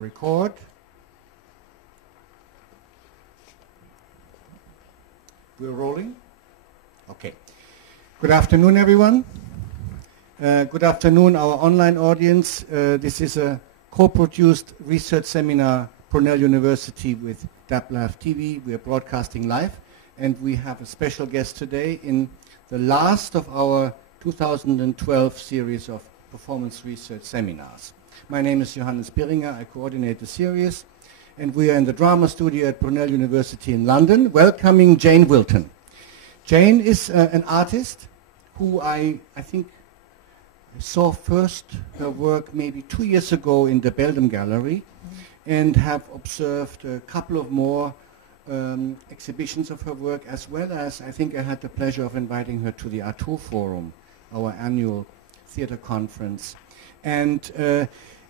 Record. We're rolling? Okay. Good afternoon, everyone. Good afternoon, our online audience. This is a co-produced research seminar, Brunel University with DAP TV. We are broadcasting live, and we have a special guest today in the last of our 2012 series of performance research seminars. My name is Johannes Birringer. I coordinate the series, and we are in the drama studio at Brunel University in London, welcoming Jayne Wilton. Jayne is an artist who I think saw first her work maybe 2 years ago in the Belgium Gallery, and have observed a couple of more exhibitions of her work, as well as I think I had the pleasure of inviting her to the Artur Forum, our annual theater conference. And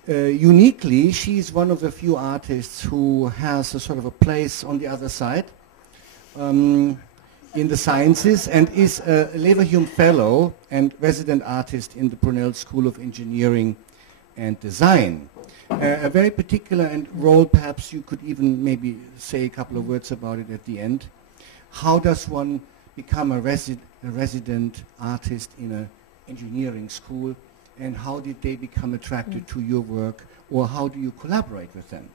uniquely, she's one of the few artists who has a sort of a place on the other side in the sciences, and is a Leverhulme Fellow and resident artist in the Brunel School of Engineering and Design. A very particular role, perhaps you could even maybe say a couple of words about it at the end. How does one become a resident artist in an engineering school? And how did they become attracted to your work, or how do you collaborate with them?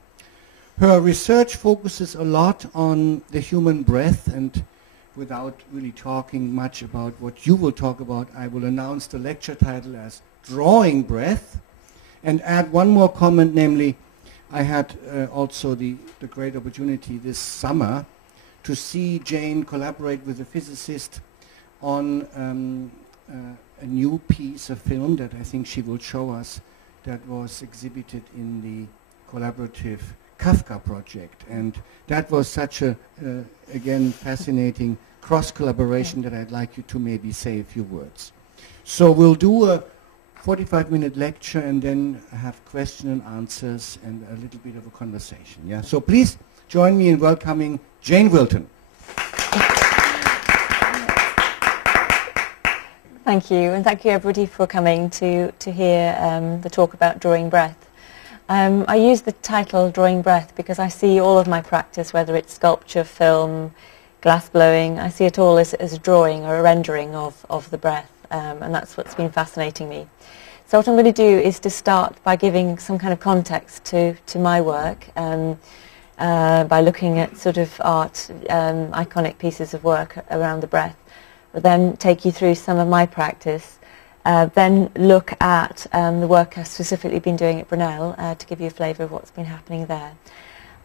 Her research focuses a lot on the human breath, and without really talking much about what you will talk about, I will announce the lecture title as Drawing Breath, and add one more comment, namely, I had also the great opportunity this summer to see Jayne collaborate with a physicist on a new piece of film that I think she will show us, that was exhibited in the collaborative Kafka project. And that was such a, again, fascinating cross-collaboration that I'd like you to maybe say a few words. So we'll do a 45-minute lecture and then have question and answers and a little bit of a conversation. Yeah. So please join me in welcoming Jayne Wilton. Thank you, and thank you everybody for coming to hear the talk about drawing breath. I use the title Drawing Breath because I see all of my practice, whether it's sculpture, film, glass blowing, I see it all as a drawing or a rendering of the breath, and that's what's been fascinating me. So what I'm going to do is to start by giving some kind of context to my work, by looking at sort of art, iconic pieces of work around the breath. But then take you through some of my practice, then look at the work I've specifically been doing at Brunel to give you a flavour of what's been happening there,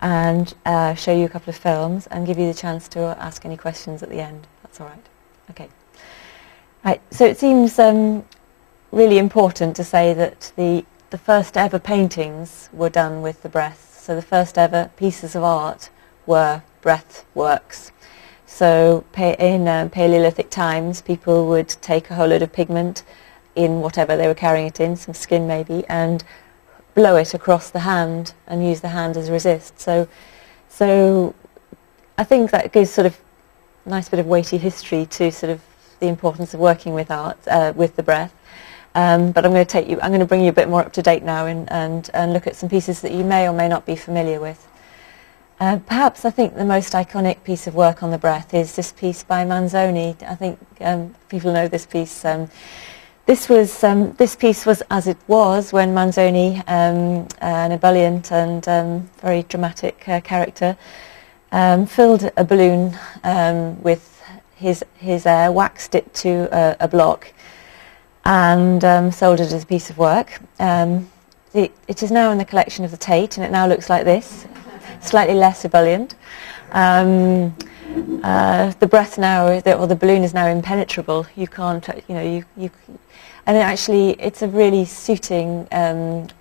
and show you a couple of films and give you the chance to ask any questions at the end. That's all right. Okay. Right. So it seems really important to say that the first ever paintings were done with the breath. So the first ever pieces of art were breath works. So in Paleolithic times, people would take a whole load of pigment in whatever they were carrying it in, some skin maybe, and blow it across the hand and use the hand as resist. So I think that gives sort of a nice bit of weighty history to sort of the importance of working with art, with the breath. But I'm going to bring you a bit more up to date now and look at some pieces that you may or may not be familiar with. Perhaps I think the most iconic piece of work on the breath is this piece by Manzoni. I think people know this piece. This piece was as it was when Manzoni, an ebullient and very dramatic character, filled a balloon with his air, waxed it to a block, and sold it as a piece of work. It is now in the collection of the Tate, and it now looks like this. Slightly less ebullient. The breath now, or the balloon is now impenetrable. You can't, and actually it's a really suiting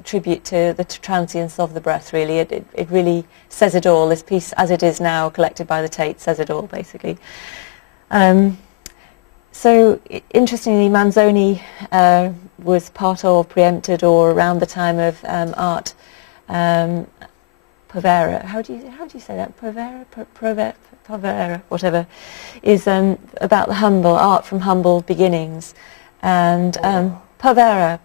tribute to the transience of the breath, really. It really says it all. This piece, as it is now, collected by the Tate, says it all, basically. So, interestingly, Manzoni was part or preempted or around the time of art Povera. How do you say that? Povera, whatever, is about the humble, art from humble beginnings, and Povera.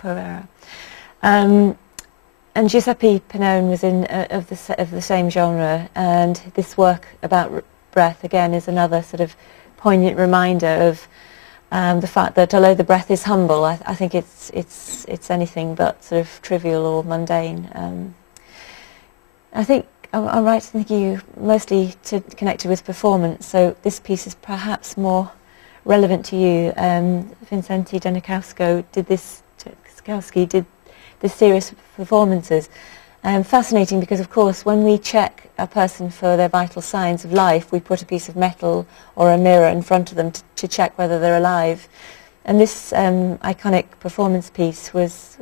and Giuseppe Pannone was in of the same genre, and this work about breath again is another sort of poignant reminder of the fact that although the breath is humble, I think it's anything but sort of trivial or mundane. I think I'm right in thinking you mostly connected with performance, so this piece is perhaps more relevant to you. Vincenti Denikowski did this series of performances. Fascinating because, of course, when we check a person for their vital signs of life, we put a piece of metal or a mirror in front of them to check whether they're alive. And this iconic performance piece was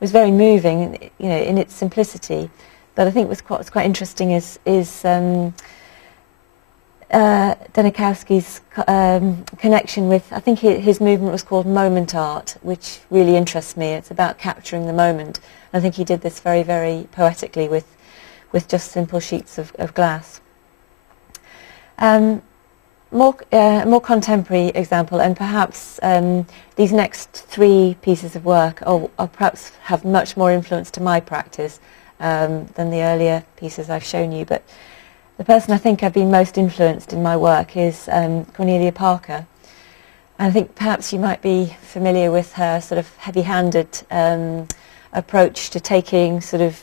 very moving, you know, in its simplicity. But I think what's quite interesting is Denikowski's connection with, I think his movement was called moment art, which really interests me. It's about capturing the moment. I think he did this very, very poetically with just simple sheets of glass. More contemporary example, and perhaps these next three pieces of work are perhaps have much more influence to my practice than the earlier pieces I've shown you. But the person I think I've been most influenced in my work is Cornelia Parker. And I think perhaps you might be familiar with her sort of heavy-handed approach to taking sort of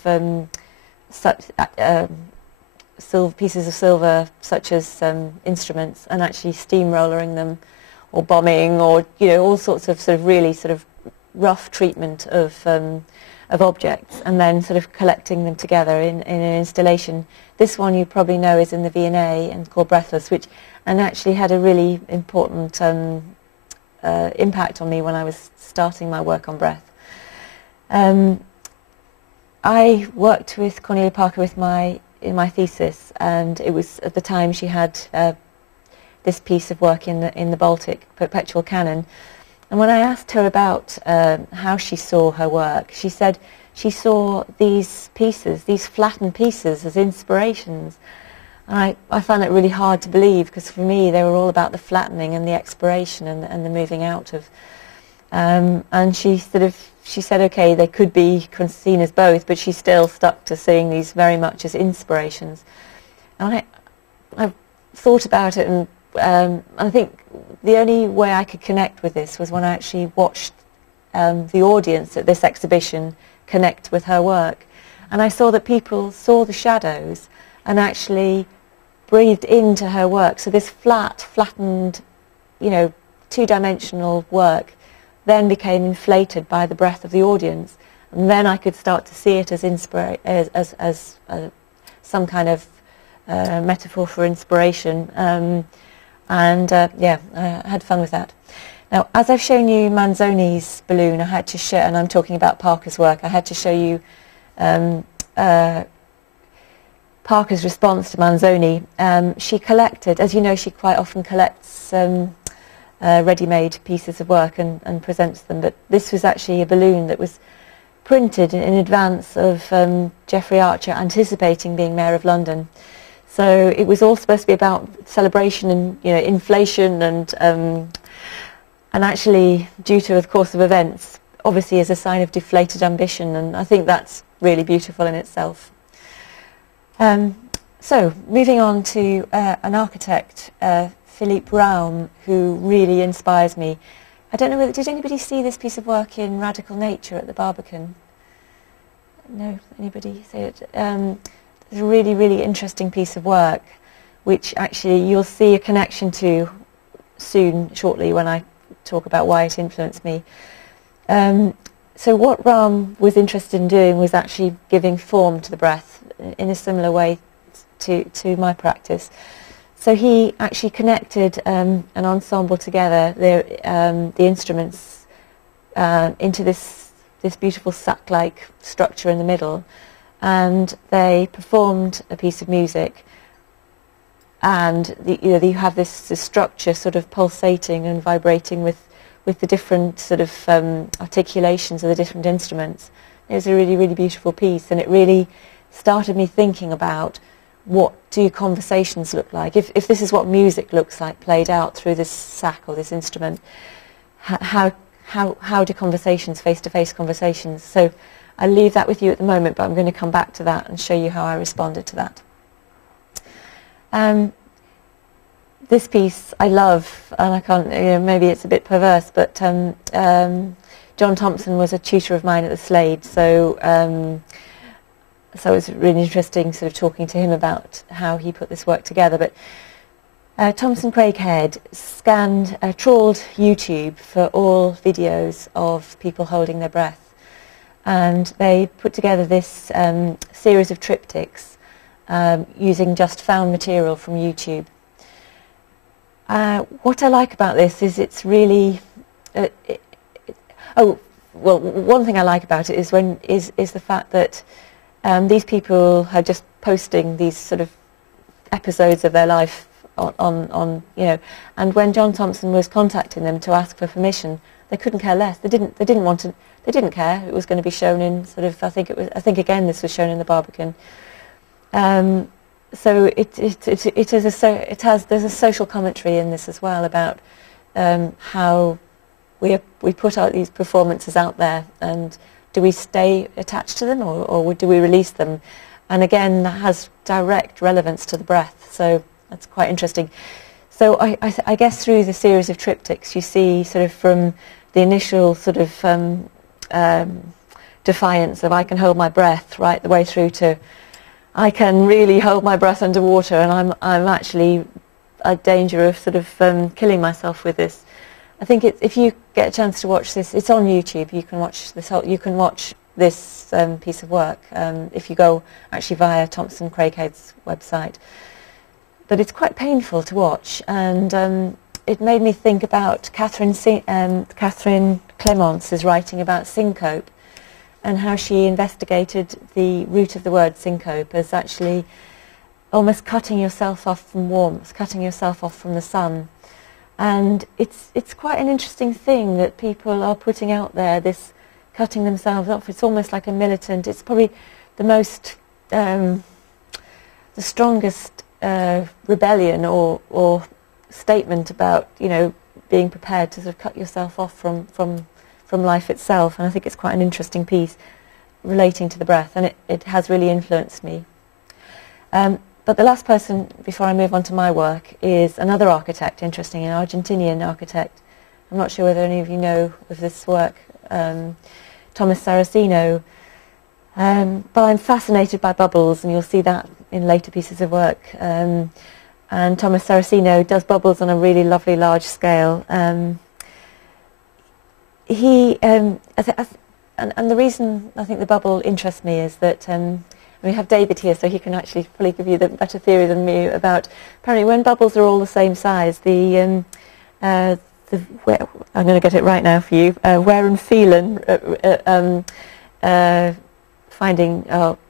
pieces of silver, such as instruments, and actually steamrollering them, or bombing, or all sorts of really sort of rough treatment of objects, and then sort of collecting them together in an installation. This one you probably know is in the V&A and called Breathless, and actually had a really important impact on me when I was starting my work on breath. I worked with Cornelia Parker in my thesis, and it was at the time she had this piece of work in the Baltic, Perpetual Canon. And when I asked her about how she saw her work, she said she saw these pieces, these flattened pieces, as inspirations. And I found it really hard to believe, because for me they were all about the flattening and the expiration and the moving out of. And she said, okay, they could be seen as both, but she still stuck to seeing these very much as inspirations. And I thought about it, and I think the only way I could connect with this was when I actually watched the audience at this exhibition connect with her work. And I saw that people saw the shadows and actually breathed into her work. So this flattened, two-dimensional work then became inflated by the breath of the audience. And then I could start to see it as some kind of metaphor for inspiration. I had fun with that. Now, as I've shown you Manzoni's balloon, I had to show, and I'm talking about Parker's work, I had to show you Parker's response to Manzoni. She collected, as you know, she quite often collects ready-made pieces of work and presents them, but this was actually a balloon that was printed in advance of Geoffrey Archer anticipating being Mayor of London. So it was all supposed to be about celebration and inflation and actually, due to the course of events, obviously as a sign of deflated ambition, and I think that's really beautiful in itself. So moving on to an architect, Philippe Raum, who really inspires me. I don't know whether, did anybody see this piece of work in Radical Nature at the Barbican? No, anybody see it? It's a really, really interesting piece of work, which actually you'll see a connection to shortly when I talk about why it influenced me. So what Raum was interested in doing was actually giving form to the breath in a similar way to my practice. So he actually connected an ensemble together, the instruments, into this beautiful sack-like structure in the middle, and they performed a piece of music. And you have this structure sort of pulsating and vibrating with the different sort of articulations of the different instruments. It was a really, really beautiful piece, and it really started me thinking about what do conversations look like. If this is what music looks like played out through this sack or this instrument, how do conversations, face-to-face conversations? So I'll leave that with you at the moment, but I'm going to come back to that and show you how I responded to that. This piece I love, and I can't, maybe it's a bit perverse, but John Thompson was a tutor of mine at the Slade, so it was really interesting sort of talking to him about how he put this work together. But Thomson Craighead trawled YouTube for all videos of people holding their breath, and they put together this series of triptychs using just found material from YouTube. What I like about this is it's really one thing I like about it is is the fact that these people are just posting these sort of episodes of their life on and when John Thompson was contacting them to ask for permission, they couldn't care less. They didn't care. It was going to be shown in sort of, I think again this was shown in the Barbican. So there's a social commentary in this as well about how we put out these performances out there, and do we stay attached to them or do we release them? And again, that has direct relevance to the breath, so that's quite interesting. So I guess through the series of triptychs you see sort of from the initial sort of defiance of I can hold my breath right the way through to I can really hold my breath underwater, and I'm actually at danger of sort of killing myself with this. I think if you get a chance to watch this, it's on YouTube. You can watch this piece of work if you go actually via Thomson Craighead's website. But it's quite painful to watch, and it made me think about Catherine Clemence's writing about syncope, and how she investigated the root of the word syncope as actually almost cutting yourself off from warmth, cutting yourself off from the sun. And it's quite an interesting thing that people are putting out there, this cutting themselves off. It's almost like a militant, it's probably the most, the strongest rebellion or statement about, being prepared to sort of cut yourself off from life itself. And I think it's quite an interesting piece relating to the breath, and it has really influenced me. But the last person, before I move on to my work, is another architect, interesting, an Argentinian architect. I'm not sure whether any of you know of this work, Thomas Saraceno. But I'm fascinated by bubbles, and you'll see that in later pieces of work. And Thomas Saraceno does bubbles on a really lovely large scale. And the reason I think the bubble interests me is that we have David here, so he can actually probably give you the better theory than me about apparently when bubbles are all the same size, I'm going to get it right now for you. Where and Phelan finding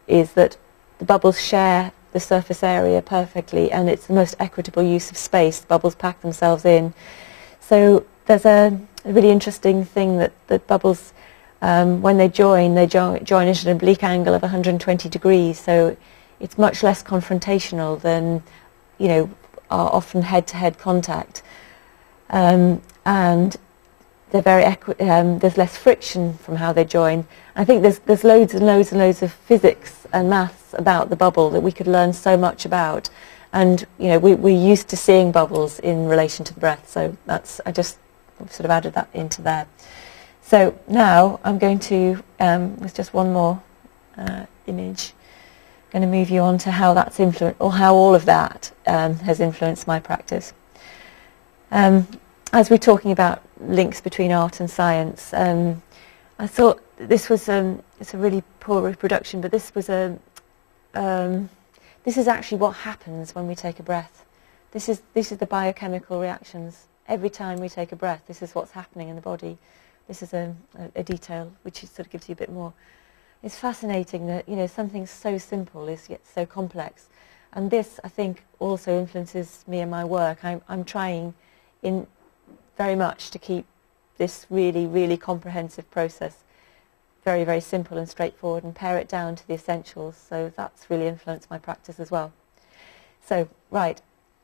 is that the bubbles share the surface area perfectly, and it's the most equitable use of space. The bubbles pack themselves in. So there's a really interesting thing that bubbles, when they join at an oblique angle of 120 degrees. So it's much less confrontational than, our often head-to-head contact. And they're very there's less friction from how they join. I think there's loads and loads and loads of physics and maths about the bubble that we could learn so much about. And we're used to seeing bubbles in relation to the breath. So I just sort of added that into there. So now I'm going to, with just one more image, going to move you on to how that's influenced, or how all of that has influenced my practice. As we're talking about links between art and science, I thought this was it's a really poor reproduction, but this was this is actually what happens when we take a breath. This is the biochemical reactions. Every time we take a breath, this is what's happening in the body. This is a detail which sort of gives you a bit more. It's fascinating that something so simple is yet so complex, and this I think also influences me in my work. I'm trying very much to keep this really, really comprehensive process very, very simple and straightforward, and pare it down to the essentials. So that's really influenced my practice as well. So right.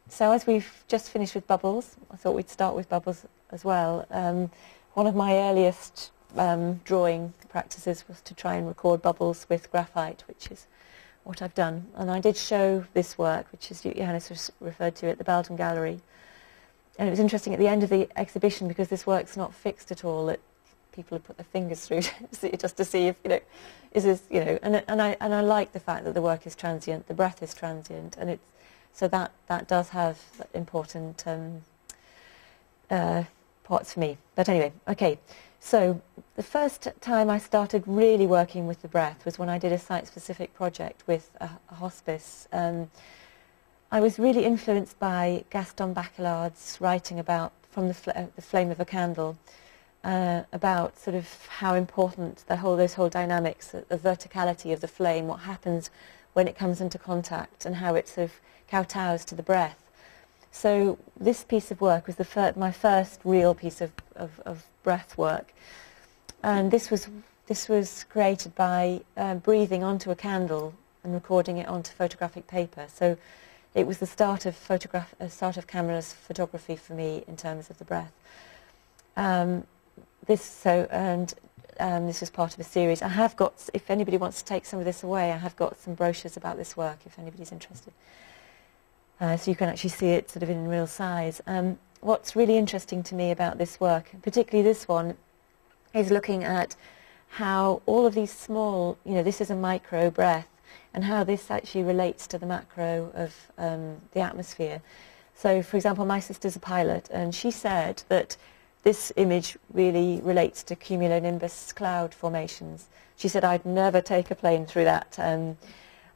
So as we've just finished with bubbles, I thought we'd start with bubbles as well. One of my earliest drawing practices was to try and record bubbles with graphite, which is what I've done. And I did show this work, which is Johannes referred to at the Belgium Gallery. And it was interesting at the end of the exhibition, because this work's not fixed at all, that people have put their fingers through just to see if, is this, and I like the fact that the work is transient, the breath is transient, and it's, so that does have important parts for me. But anyway, okay. So the first time I started really working with the breath was when I did a site-specific project with a hospice. I was really influenced by Gaston Bachelard's writing about From the Flame of a Candle, about sort of how important those whole dynamics, the verticality of the flame, what happens when it comes into contact, and how it sort of kowtows to the breath. So this piece of work was my first real piece of breath work, and this was created by breathing onto a candle and recording it onto photographic paper. So it was the start of camera photography for me in terms of the breath. This was part of a series. I have got, if anybody wants to take some of this away, I have got some brochures about this work if anybody's interested. So you can actually see it sort of in real size. What's really interesting to me about this work, particularly this one, is looking at how all of these small, this is a micro breath, and how this actually relates to the macro of the atmosphere. So, for example, my sister's a pilot, and she said that this image really relates to cumulonimbus cloud formations. She said, I'd never take a plane through that. And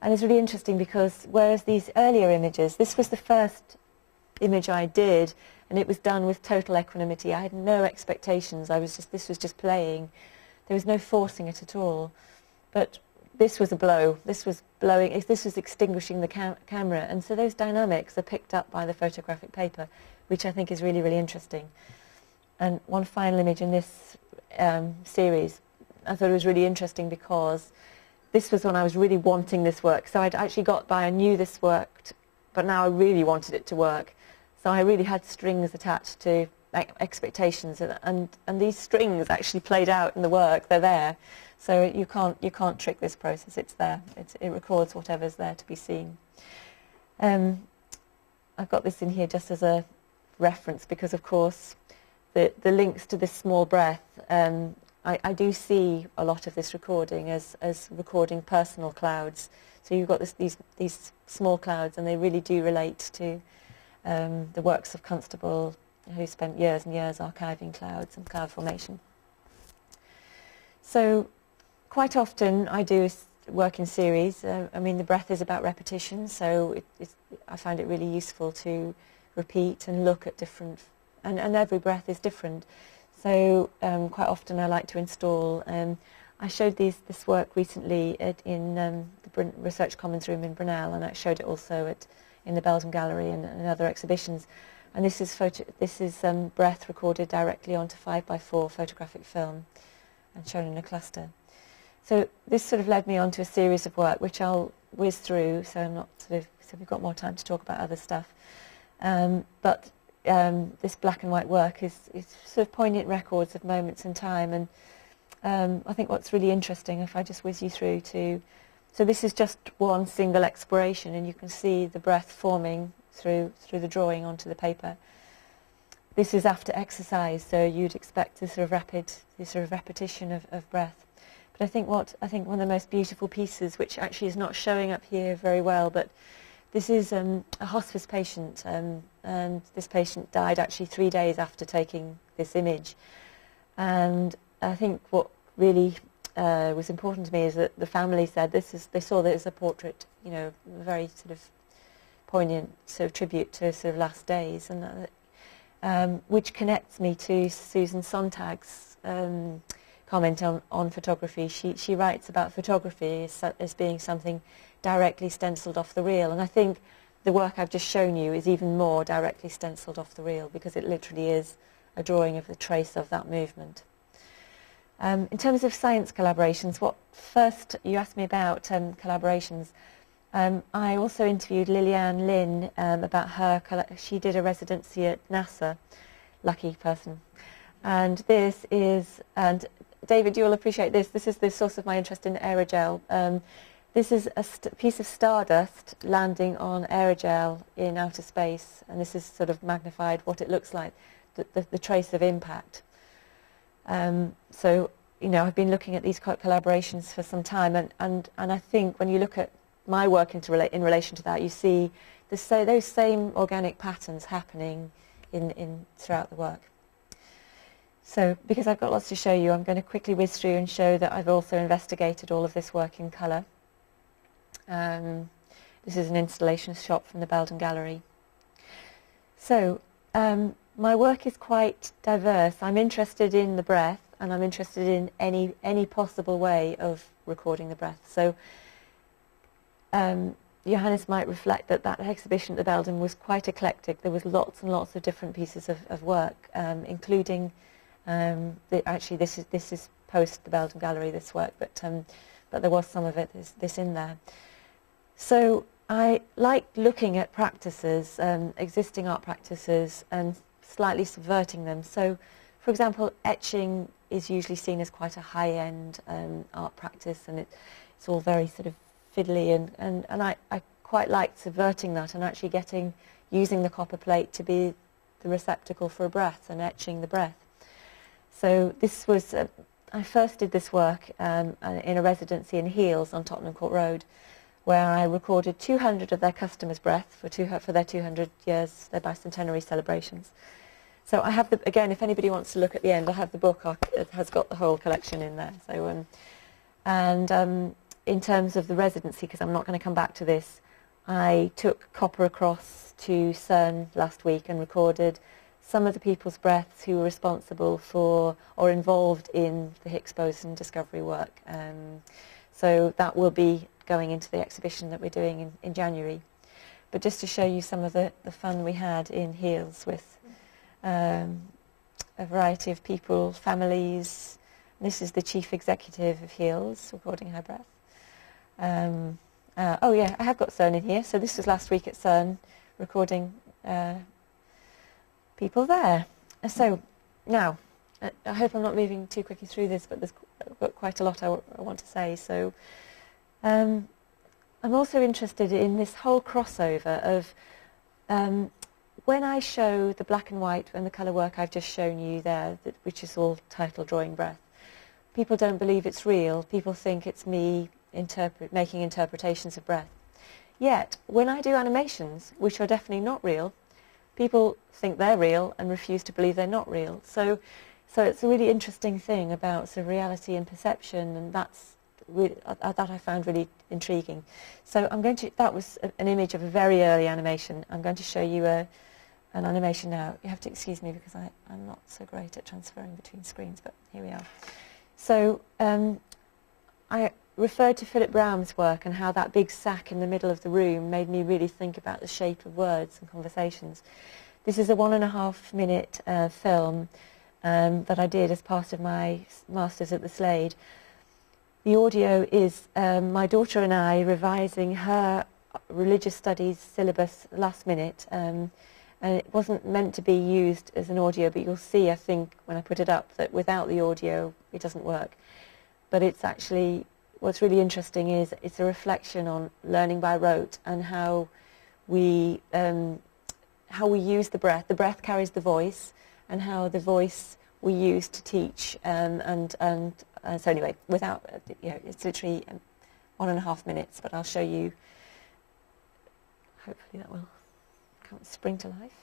it's really interesting because whereas these earlier images, this was the first image I did, and it was done with total equanimity. I had no expectations. This was just playing. There was no forcing it at all. But this was a blow. This was blowing. This was extinguishing the camera. And so those dynamics are picked up by the photographic paper, which I think is really, really interesting. And one final image in this series, I thought it was really interesting because this was when I was really wanting this work. So I'd actually got by, I knew this worked, but now I really wanted it to work. So I really had strings attached to expectations, and these strings actually played out in the work. They're there. So you can't trick this process. It's there. It records whatever's there to be seen. I've got this in here just as a reference because, of course, the links to this small breath, I do see a lot of this recording as recording personal clouds. So you've got these small clouds, and they really do relate to the works of Constable, who spent years and years archiving clouds and cloud formation. So quite often I do work in series. I mean, the breath is about repetition, so I find it really useful to repeat and look at different, and every breath is different. So quite often I like to install, I showed this work recently in the Research Commons room in Brunel, and I showed it also in the Belgium Gallery and other exhibitions. And this is breath recorded directly onto 5x4 photographic film and shown in a cluster. So this sort of led me on to a series of work which I'll whiz through, so we've got more time to talk about other stuff. But this black and white work is sort of poignant records of moments in time, and I think what's really interesting, if I just whiz you through so this is just one single exploration, and you can see the breath forming through the drawing onto the paper. This is after exercise, so you'd expect this sort of repetition of breath. But I think one of the most beautiful pieces, which actually is not showing up here very well, but this is a hospice patient, and this patient died actually 3 days after taking this image. And I think what really was important to me is that the family said they saw this as a portrait, a very sort of poignant sort of tribute to sort of last days, and which connects me to Susan Sontag's comment on photography. She writes about photography as being something directly stenciled off the reel, and I think the work I've just shown you is even more directly stenciled off the reel, because it literally is a drawing of the trace of that movement. In terms of science collaborations, first you asked me about collaborations. I also interviewed Liliane Lin about her. She did a residency at NASA, lucky person. And David, you'll appreciate this. This is the source of my interest in aerogel. This is a piece of stardust landing on aerogel in outer space, and this is sort of magnified what it looks like, the trace of impact. So, you know, I've been looking at these collaborations for some time, and I think when you look at my work in relation to that, you see those same organic patterns happening throughout the work. So, because I've got lots to show you, I'm going to quickly whiz through and show that I've also investigated all of this work in colour. This is an installation shot from the Belden Gallery. So, my work is quite diverse. I'm interested in the breath, and I'm interested in any possible way of recording the breath. So, Johannes might reflect that exhibition at the Belden was quite eclectic. There was lots and lots of different pieces of work, including actually this is post the Belden Gallery, this work, but there was some of it this in there. So I like looking at practices, existing art practices, and slightly subverting them. So, for example, etching is usually seen as quite a high-end art practice, and it's all very sort of fiddly, and I quite like subverting that and actually using the copper plate to be the receptacle for a breath and etching the breath. So this was, I first did this work in a residency in Heels on Tottenham Court Road, where I recorded 200 of their customers' breath for their 200 years, their bicentenary celebrations. So I have again, if anybody wants to look at the end, I have the book. It has got the whole collection in there. So, in terms of the residency, because I'm not going to come back to this, I took copper across to CERN last week and recorded some of the people's breaths who were responsible for or involved in the Higgs boson discovery work. So that will be going into the exhibition that we're doing in January. But just to show you some of the fun we had in Heels with a variety of people, families. This is the chief executive of Heels recording her breath. Oh yeah, I have got CERN in here. So this was last week at CERN, recording people there. So now, I hope I'm not moving too quickly through this, but there's got quite a lot I want to say. So I'm also interested in this whole crossover of when I show the black and white and the colour work I've just shown you there, which is all titled Drawing Breath, people don't believe it's real. People think it's me making interpretations of breath. Yet, when I do animations, which are definitely not real, people think they're real and refuse to believe they're not real. So it's a really interesting thing about sort of reality and perception, and that's really, that I found really intriguing. So that was an image of a very early animation. I'm going to show you an animation now. You have to excuse me because I'm not so great at transferring between screens, but here we are. So I referred to Philip Brown's work and how that big sack in the middle of the room made me really think about the shape of words and conversations. This is a 1.5 minute film that I did as part of my Masters at the Slade. The audio is my daughter and I revising her religious studies syllabus last minute, and it wasn't meant to be used as an audio, but you'll see, I think, when I put it up, that without the audio it doesn't work. But it's actually, what's really interesting is it's a reflection on learning by rote and how we use the breath. The breath carries the voice, and how the voice we use to teach. So anyway, without, it's literally 1.5 minutes, but I'll show you. Hopefully that will spring to life.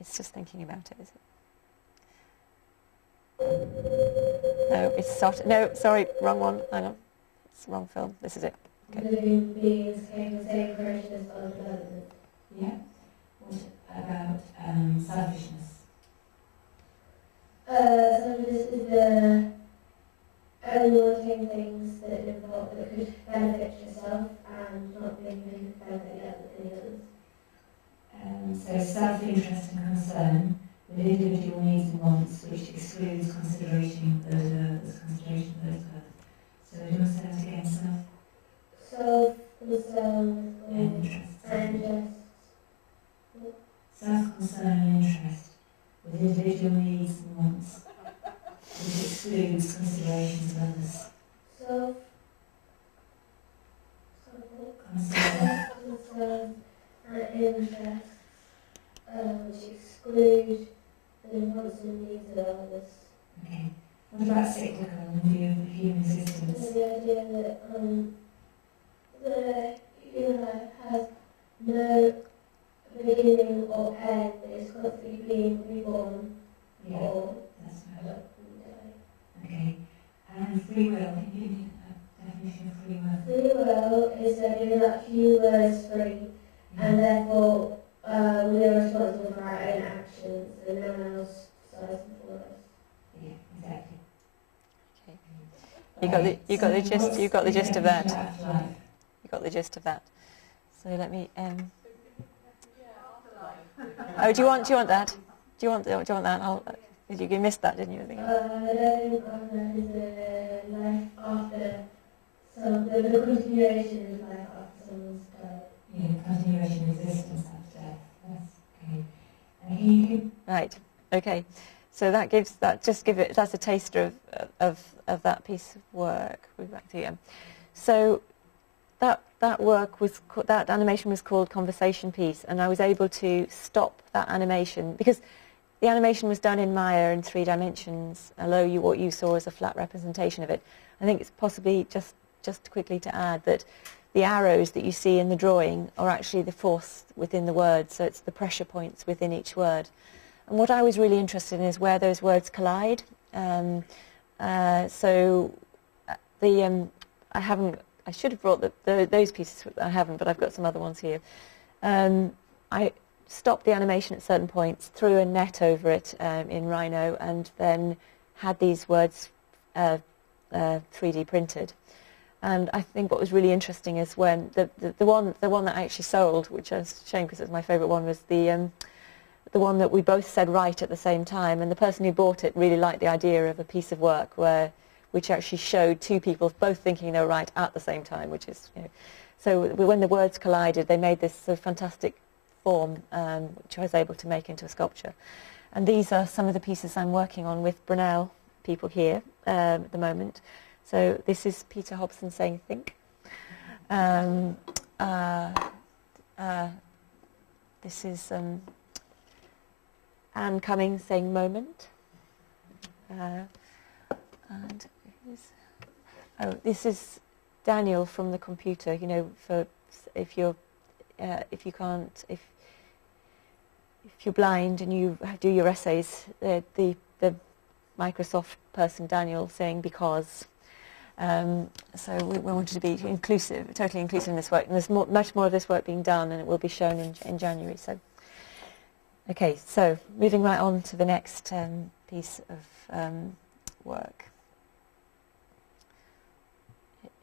It's just thinking about it, is it? No, it's no, sorry, wrong one. Hang on, it's the wrong film. This is it. Okay. Living beings came the same freshness of development. Yeah. What about selfishness? So this is the only wanting things that could benefit yourself and not being able to benefit any others. So self-interest and concern with individual needs and wants, which excludes consideration of those others. So do you want to say that again? Self-concern and interest. Self-concern and interest with individual needs and wants, concern, concern and interest, which exclude the wants and needs of others. okay. What about cyclical and view of human existence? The idea that the human life has no beginning or end, it's constantly being reborn Yeah, or that's right. die. Okay. And free will, can you give me a definition of free will? Free will is the idea that human is free and therefore we are responsible for our own actions and no one else decides for us. Yeah, exactly. You got the gist. You got the gist of that. Afterlife. You got the gist of that. So let me. Oh, do you want that? Do you want that? You missed that, didn't you? I think. I don't think after is the life after the continuation of life after someone's died. Yeah, continuation of existence after death. That's okay. And can you give... Right. Okay. So that's a taster of that piece of work. We're back to you. So that animation was called Conversation Piece, and I was able to stop that animation because the animation was done in Maya in 3 dimensions, although what you saw is a flat representation of it. I think it's possibly just quickly to add that the arrows that you see in the drawing are actually the force within the word, so it's the pressure points within each word. And what I was really interested in is where those words collide. I should have brought those pieces. I haven't, but I've got some other ones here. I stopped the animation at certain points, threw a net over it in Rhino, and then had these words 3D printed. And I think what was really interesting is when the one that I actually sold, which is a shame because it's my favourite one, was the one that we both said right at the same time, and the person who bought it really liked the idea of a piece of work which actually showed 2 people both thinking they were right at the same time, which is, so when the words collided, they made this sort of fantastic form, which I was able to make into a sculpture. And these are some of the pieces I'm working on with Brunel people here at the moment. So this is Peter Hobson saying think. This is Anne Cummings saying moment. And this is Daniel from the computer. For if you're blind and you do your essays, the Microsoft person Daniel saying because. So we wanted to be inclusive, totally inclusive in this work, and there's much more of this work being done, and it will be shown in January. So, okay, so moving right on to the next piece of work,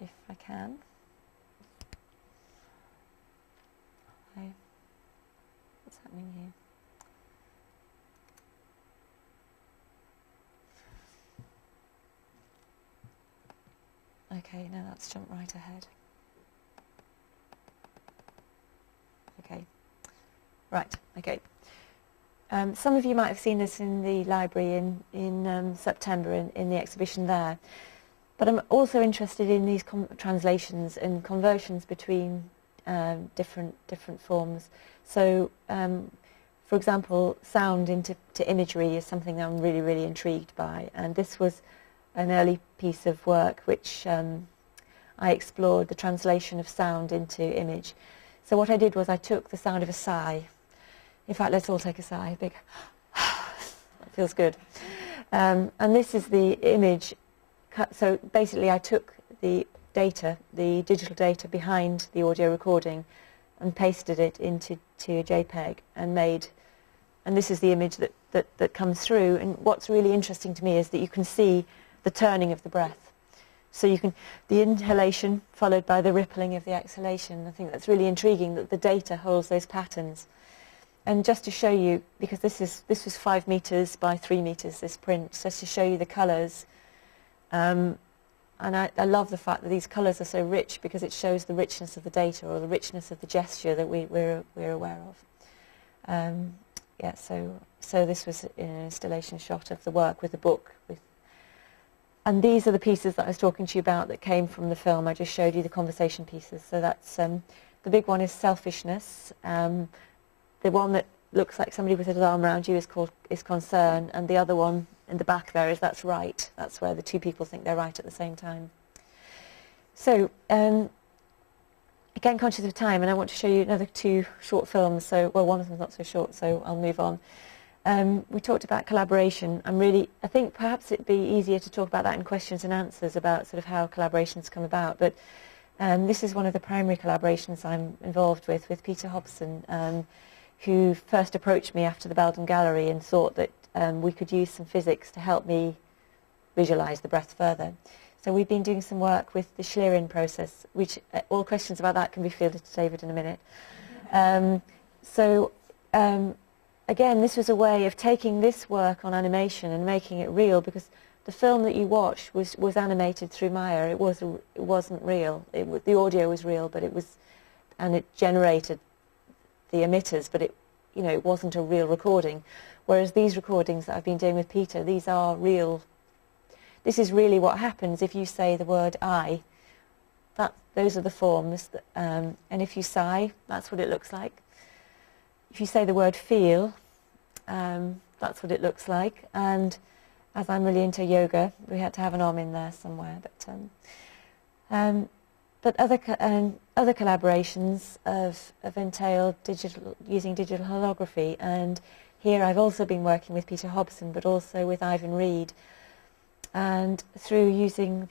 if I can. What's happening here? Okay, now let's jump right ahead. Okay, right, okay. Some of you might have seen this in the library in September in the exhibition there. But I'm also interested in these translations and conversions between different forms. So, for example, sound into imagery is something that I'm really, really intrigued by. And this was an early piece of work which I explored the translation of sound into image. So what I did was I took the sound of a sigh. In fact, let's all take a sigh. Big. That feels good. And this is the image. So basically I took the data, the digital data behind the audio recording and pasted it into a JPEG and this is the image that comes through. And what's really interesting to me is that you can see the turning of the breath. So the inhalation followed by the rippling of the exhalation. I think that's really intriguing that the data holds those patterns. And just to show you, because this was 5 meters by 3 meters, this print, just to show you the colours. And I love the fact that these colours are so rich because it shows the richness of the data or the richness of the gesture that we're aware of. Yeah, so this was an installation shot of the work with the book, with And these are the pieces that I was talking to you about that came from the film. I just showed you the conversation pieces. So that's the big one is selfishness. The one that looks like somebody with his arm around you is concern, and the other one in the back there is that's right. That's where the two people think they're right at the same time. So again, conscious of time, and I want to show you another two short films. So, well, one of them's not so short, so I'll move on. We talked about collaboration. I think perhaps it'd be easier to talk about that in questions and answers about sort of how collaborations come about. But this is one of the primary collaborations I'm involved with Peter Hobson, who first approached me after the Belden Gallery and thought that we could use some physics to help me visualise the breath further. So we've been doing some work with the Schlieren process, which all questions about that can be fielded to David in a minute. Again, this was a way of taking this work on animation and making it real, because the film that you watched was animated through Maya. It wasn't real. The audio was real, but it generated the emitters, but it wasn't a real recording. Whereas these recordings that I've been doing with Peter, these are real. This is really what happens if you say the word I. Those are the forms, and if you sigh, that's what it looks like. If you say the word feel, that's what it looks like. And as I'm really into yoga, we had to have an om in there somewhere. But other collaborations have entailed using digital holography. And here I've also been working with Peter Hobson, but also with Ivan Reed. And through using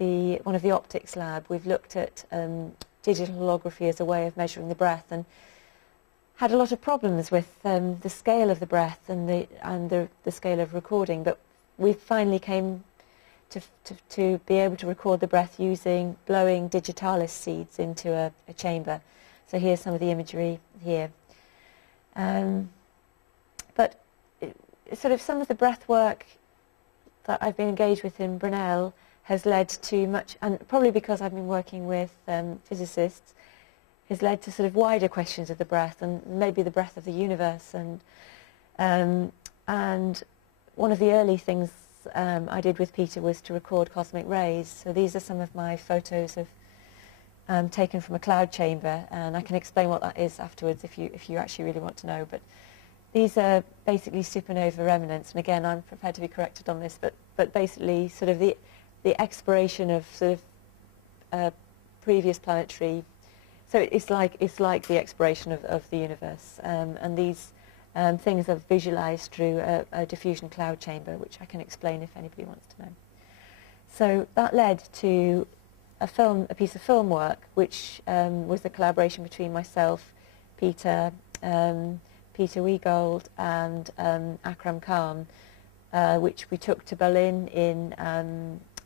one of the optics lab, we've looked at digital holography as a way of measuring the breath, and had a lot of problems with the scale of the breath and the scale of recording. But we finally came to be able to record the breath using blowing digitalis seeds into a chamber. So here's some of the imagery here. But sort of some of the breath work that I've been engaged with in Brunel has led to much, and probably because I've been working with physicists, has led to sort of wider questions of the breath and maybe the breath of the universe. And one of the early things I did with Peter was to record cosmic rays. So these are some of my photos of taken from a cloud chamber, and I can explain what that is afterwards if you actually really want to know. But these are basically supernova remnants, and again, I'm prepared to be corrected on this, but basically sort of the expiration of sort of previous planetary. So it's like the expiration of the universe, and these things are visualised through a diffusion cloud chamber, which I can explain if anybody wants to know. So that led to a piece of film work, which was a collaboration between myself, Peter Wiegold, and Akram Khan, which we took to Berlin in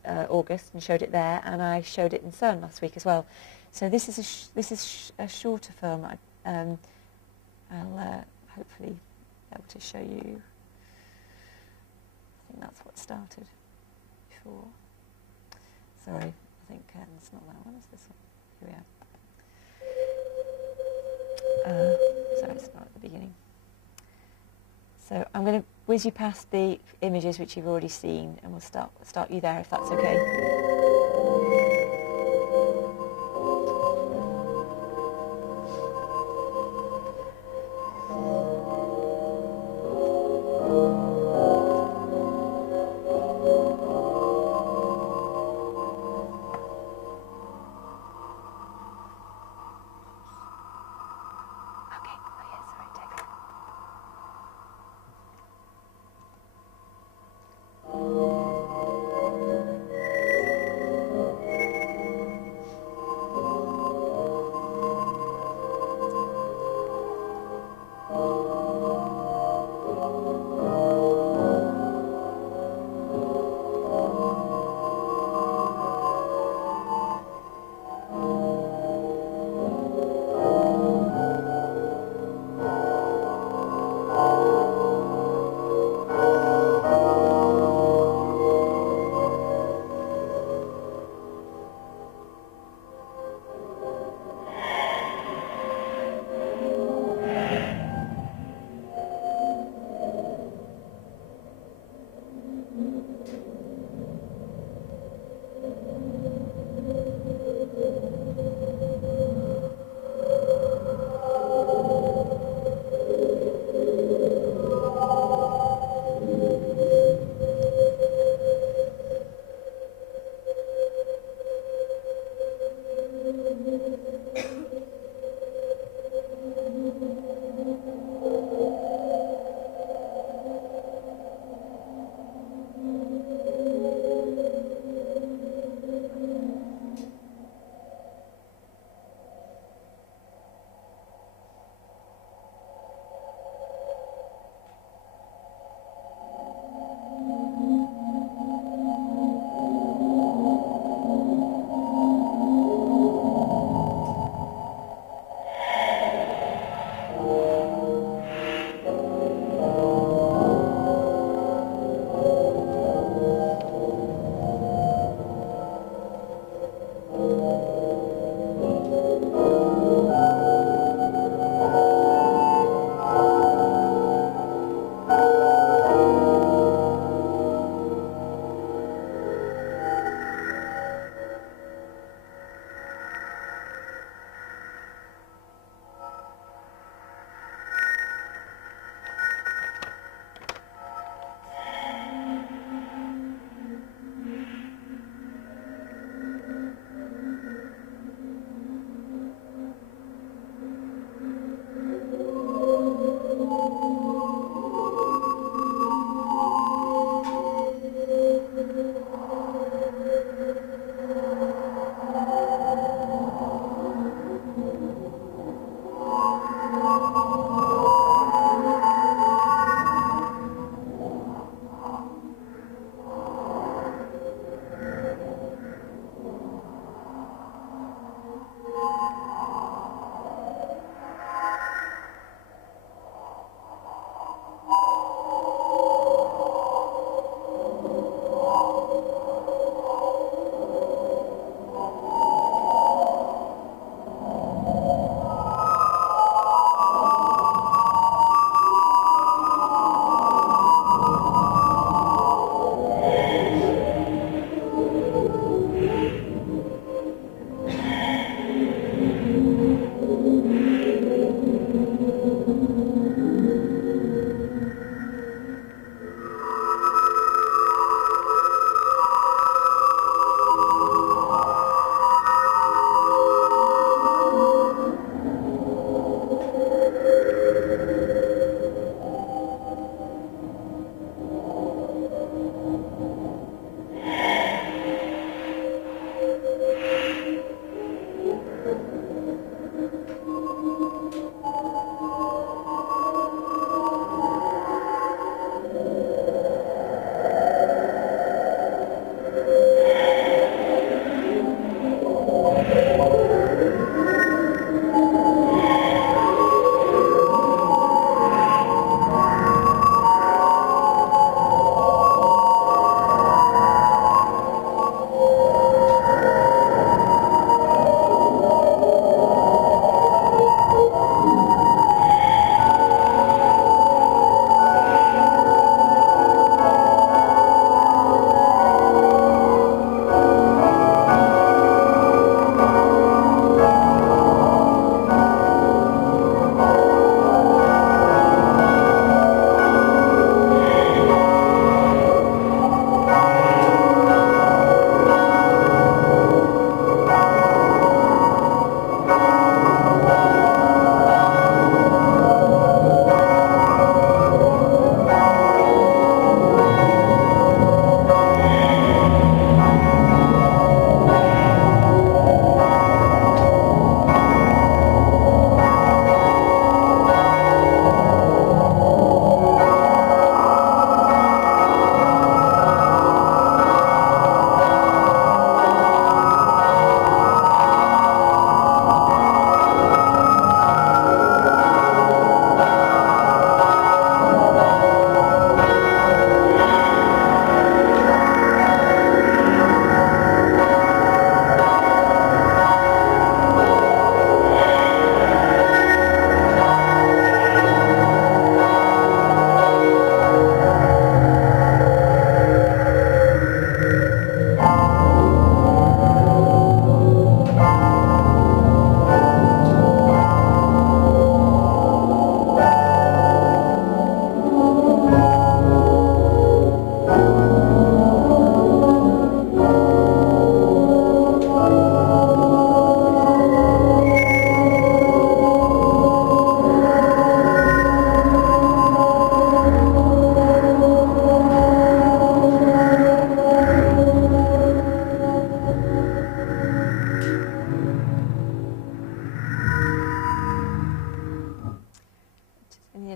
August and showed it there, and I showed it in CERN last week as well. So this is a shorter film. I'll hopefully be able to show you. I think that's what started before. Sorry, I think it's not that one. It's this one. Here we are. Sorry, it's not at the beginning. So I'm going to whiz you past the images which you've already seen, and we'll start you there if that's okay.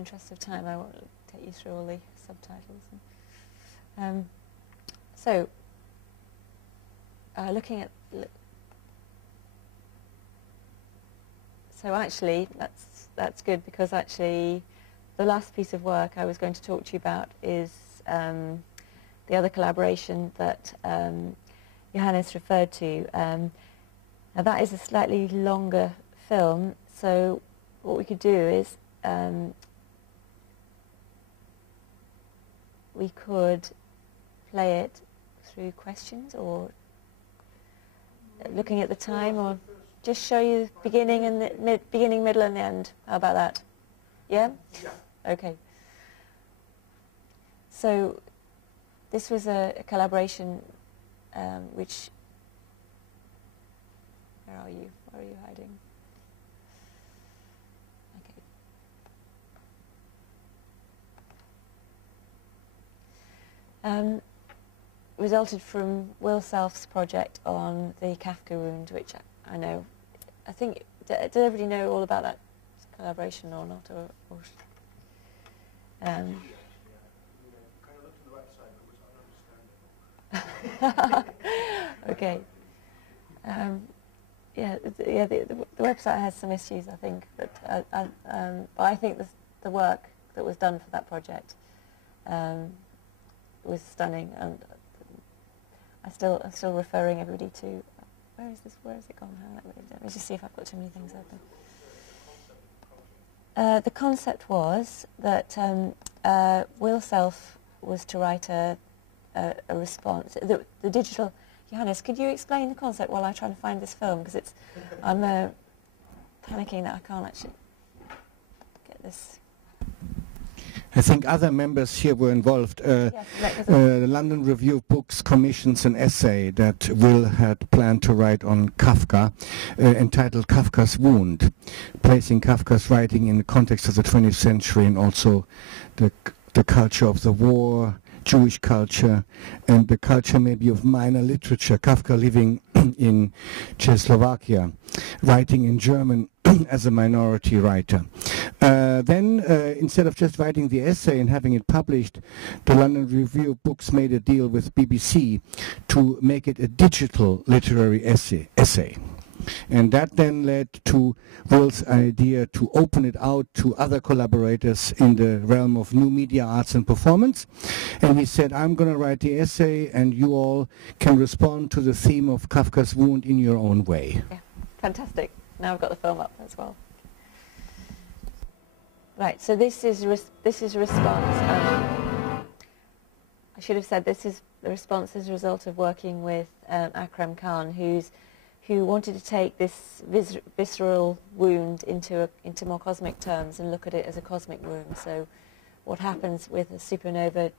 interest of time, I won't take you through all the subtitles. So, looking at... So actually, that's good, because actually the last piece of work I was going to talk to you about is the other collaboration that Johannes referred to. Now that is a slightly longer film, so what we could do is we could play it through questions, or looking at the time, or just show you the beginning and the beginning, middle, and the end. How about that? Yeah? Yeah. Okay. So this was a collaboration which... Where are you? Where are you hiding? Okay. Resulted from Will Self's project on the Kafka wound, which I know. I think, does everybody know all about that collaboration or not? Or Kind of looked on the website, but was ununderstandable. Okay. The website has some issues, I think, but I think the work that was done for that project was stunning, and I'm still referring everybody to... Where is it gone? Let me just see if I've got too many things open. The concept was that Will Self was to write a response. The digital... Johannes, could you explain the concept while I try to find this film? Because I'm panicking that I can't actually get this. I think other members here were involved. The London Review of Books commissions an essay that Will had planned to write on Kafka, entitled Kafka's Wound, placing Kafka's writing in the context of the 20th century and also the culture of the war, Jewish culture, and the culture maybe of minor literature. Kafka living in Czechoslovakia, writing in German as a minority writer. Then, instead of just writing the essay and having it published, the London Review of Books made a deal with BBC to make it a digital literary essay. And that then led to Will's idea to open it out to other collaborators in the realm of new media, arts and performance. And he said, I'm going to write the essay and you all can respond to the theme of Kafka's Wound in your own way. Yeah, fantastic. Now I've got the film up as well. Right, so this is a response. I should have said this is the response as a result of working with Akram Khan, who wanted to take this visceral wound into more cosmic terms and look at it as a cosmic wound. So what happens with a supernova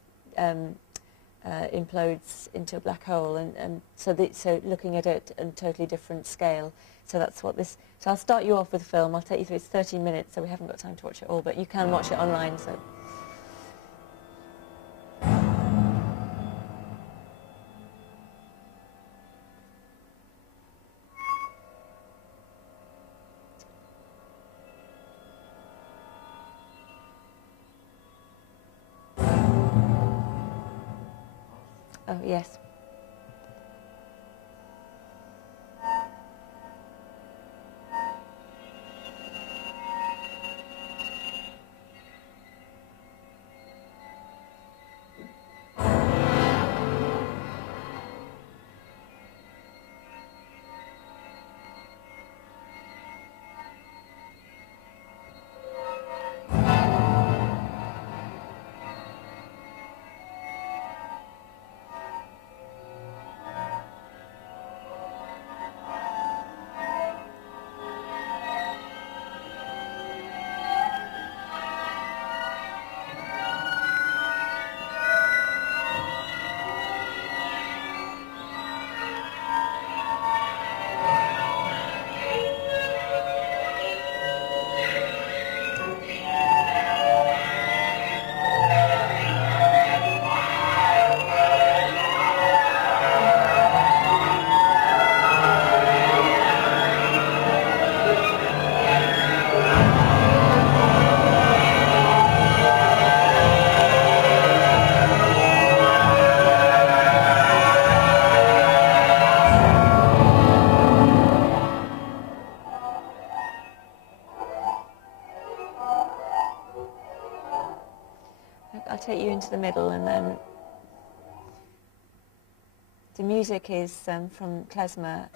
implodes into a black hole, and so looking at it on a totally different scale. So that's what this... So I'll start you off with the film. I'll take you through. It's 13 minutes, so we haven't got time to watch it all, but you can watch it online, so... Oh, yes. take you into the middle, and then the music is from klezmer.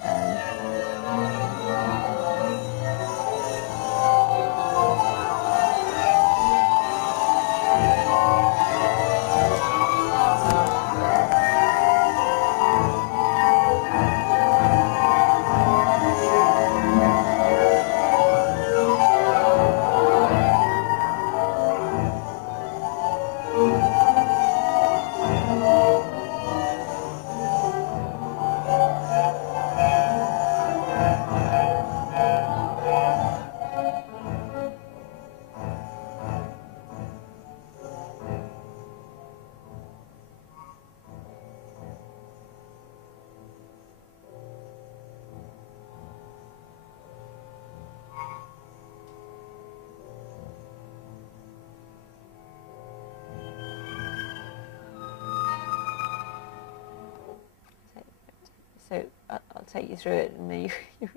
So I'll take you through it, and then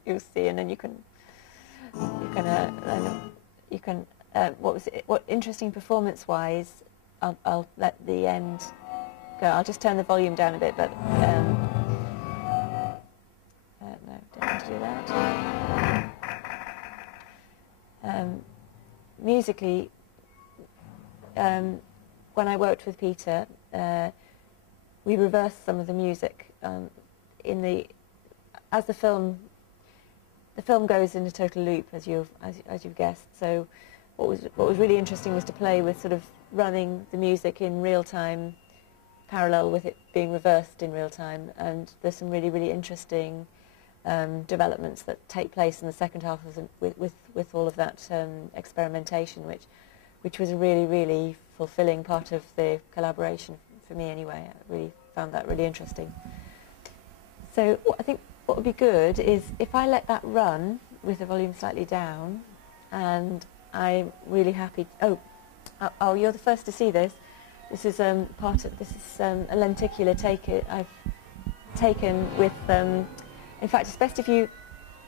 you'll see, and then you can what interesting performance-wise. I'll let the end go. I'll just turn the volume down a bit, but no, don't want to do that. Musically, when I worked with Peter, we reversed some of the music. As the film goes in a total loop, as you've guessed. So what was really interesting was to play with sort of running the music in real time, parallel with it being reversed in real time. And there's some really, really interesting developments that take place in the second half of with all of that experimentation, which was a really, really fulfilling part of the collaboration for me anyway. I really found that really interesting. So I think what would be good is if I let that run with the volume slightly down, and I'm really happy. Oh, you're the first to see this. This is a lenticular take. I've taken with. In fact, it's best if you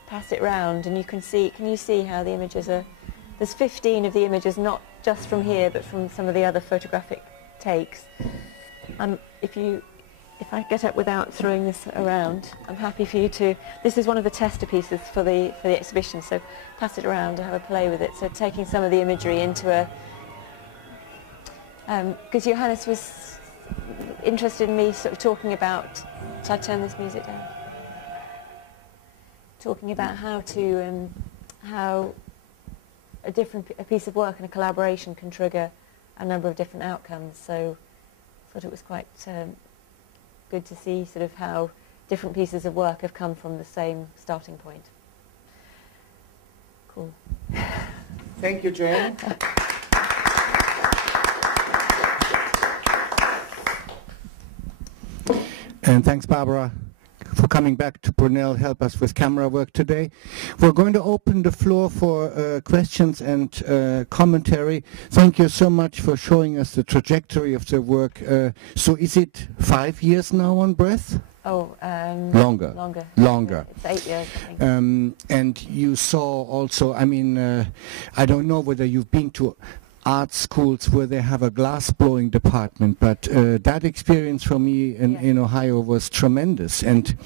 pass it round, and you can see. Can you see how the images are? There's 15 of the images, not just from here, but from some of the other photographic takes. If I get up without throwing this around, I'm happy for you to. This is one of the tester pieces for the exhibition, so pass it around and have a play with it. So taking some of the imagery into because Johannes was interested in me sort of talking about. Shall I turn this music down? Talking about how a piece of work and a collaboration can trigger a number of different outcomes. So I thought it was quite. Good to see sort of how different pieces of work have come from the same starting point. Cool. Thank you, Jayne. And thanks, Barbara, for coming back to Brunel, help us with camera work today. We're going to open the floor for questions and commentary. Thank you so much for showing us the trajectory of the work. So is it 5 years now on Breath? Oh, longer. Yeah, it's 8 years, I think. And you saw also, I mean, I don't know whether you've been to art schools where they have a glass blowing department, but that experience for me in Ohio was tremendous. And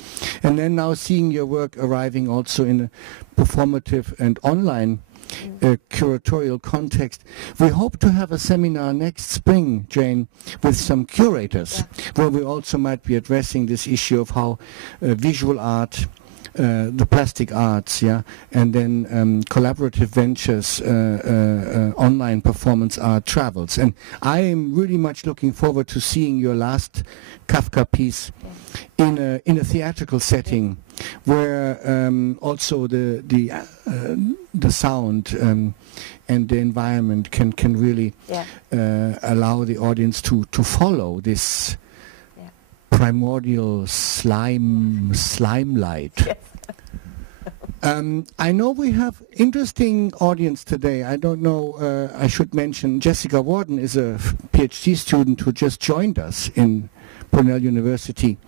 then now seeing your work arriving also in a performative and online curatorial context. We hope to have a seminar next spring, Jayne, with some curators, where we also might be addressing this issue of how visual art, the plastic arts, and then collaborative ventures, online performance art travels. And I am really much looking forward to seeing your last Kafka piece in a theatrical setting, where also the sound and the environment can really allow the audience to follow this primordial slime light. Yes. I know we have interesting audience today. I don't know, I should mention Jessica Warden is a PhD student who just joined us in Brunel University,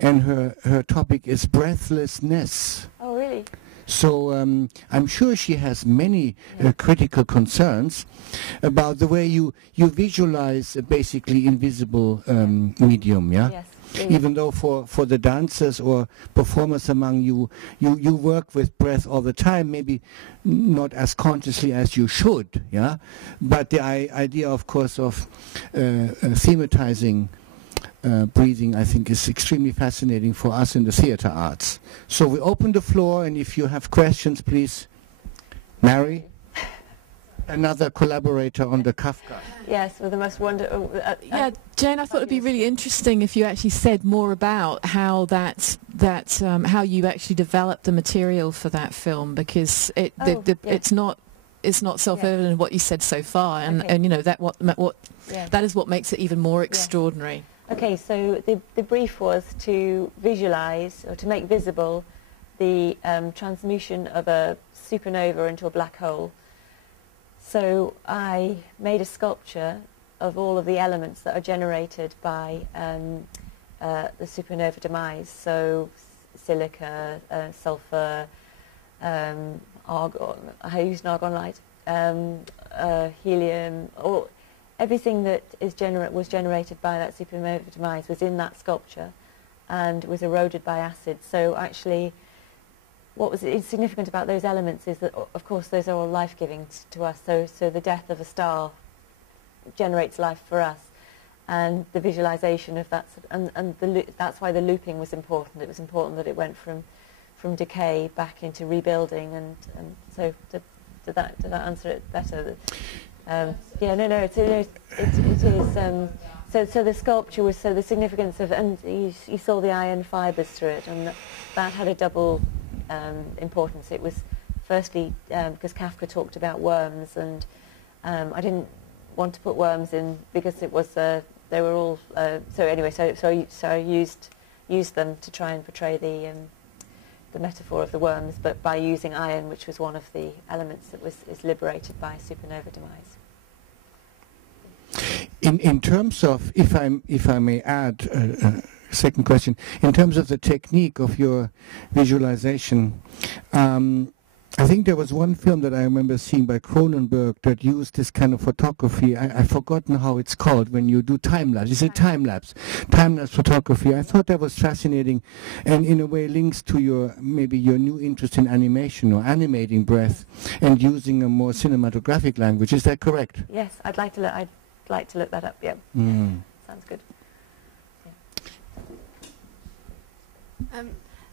and her topic is breathlessness. Oh, really? So I'm sure she has many critical concerns about the way you visualize a basically invisible medium, yeah? Yes. Even though for the dancers or performers among you work with breath all the time, maybe not as consciously as you should, yeah? But the idea, of course, of thematizing breathing, I think, is extremely fascinating for us in the theater arts. So we open the floor, and if you have questions, please. Mary? Another collaborator on the Kafka. Yes, with the most wonderful... yeah, Jayne, I thought it'd be really interesting if you actually said more about how how you actually developed the material for that film, because it's not self-evident what you said so far, and you know that that is what makes it even more extraordinary. Okay, so the brief was to visualize or to make visible the transmutation of a supernova into a black hole. So I made a sculpture of all of the elements that are generated by the supernova demise. So silica, sulfur, argon. I used an argon light, helium, or everything that was generated by that supernova demise was in that sculpture and was eroded by acid. So actually, what was significant about those elements is that, of course, those are all life-giving to us. So the death of a star generates life for us, and the visualization of that, that's why the looping was important. It was important that it went from decay back into rebuilding, and so did that answer it better? Yeah, no, it is. So the sculpture was the significance of, and you saw the iron fibres through it, and that had a double importance. It was firstly because Kafka talked about worms, and I didn't want to put worms in because it was they were all so anyway. So I used them to try and portray the metaphor of the worms, but by using iron, which was one of the elements that is liberated by supernova demise. In terms of, if I may add a second question, in terms of the technique of your visualization, I think there was one film that I remember seeing by Cronenberg that used this kind of photography. I've forgotten how it's called when you do time-lapse. Is it time-lapse? Time-lapse photography. I thought that was fascinating, and in a way links to maybe your new interest in animation or animating breath and using a more cinematographic language. Is that correct? Yes, I'd like to look that up. Yeah, sounds good. Yeah.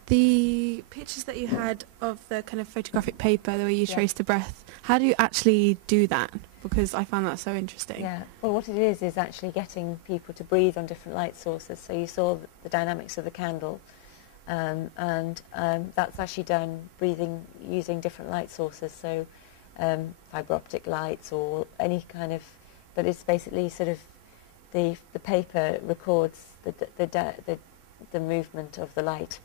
The pictures that you had of the kind of photographic paper, the way you trace the breath, how do you actually do that? Because I found that so interesting. Yeah, well, what it is actually getting people to breathe on different light sources. So you saw the dynamics of the candle, and that's actually done breathing using different light sources. So fibre optic lights or any kind of, but it's basically sort of the paper records the movement of the light.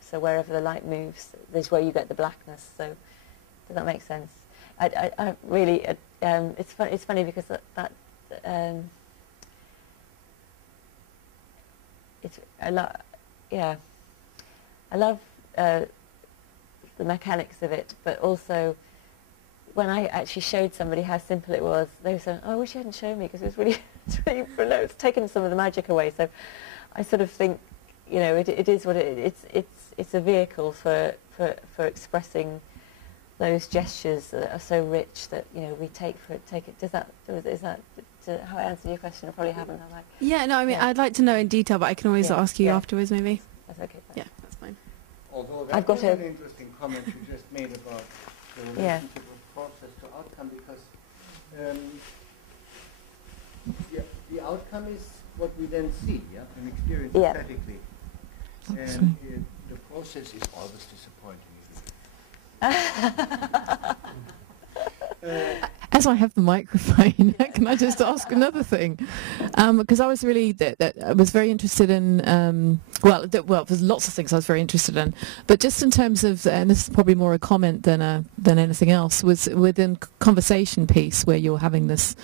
So wherever the light moves, is where you get the blackness. So does that make sense? I really, it's funny because I love the mechanics of it, but also when I actually showed somebody how simple it was, they were saying, "Oh, I wish you hadn't shown me because it's really, it's taken some of the magic away." So I sort of think, you know, it is what it's a vehicle for expressing those gestures that are so rich that, you know, we take it. Is that how I answered your question? I probably haven't. Have I? Yeah, no, I mean, I'd like to know in detail, but I can always ask you afterwards, maybe. That's okay. Fine. Yeah, that's fine. Although that was an interesting comment you just made about the relationship of process to outcome, because the outcome is what we then see, and experience aesthetically. And the process is always disappointing. As I have the microphone, can I just ask another thing? Because I was really, I was very interested in, well, there's lots of things I was very interested in, but just in terms of, and this is probably more a comment than anything else, was within conversation piece where you're having this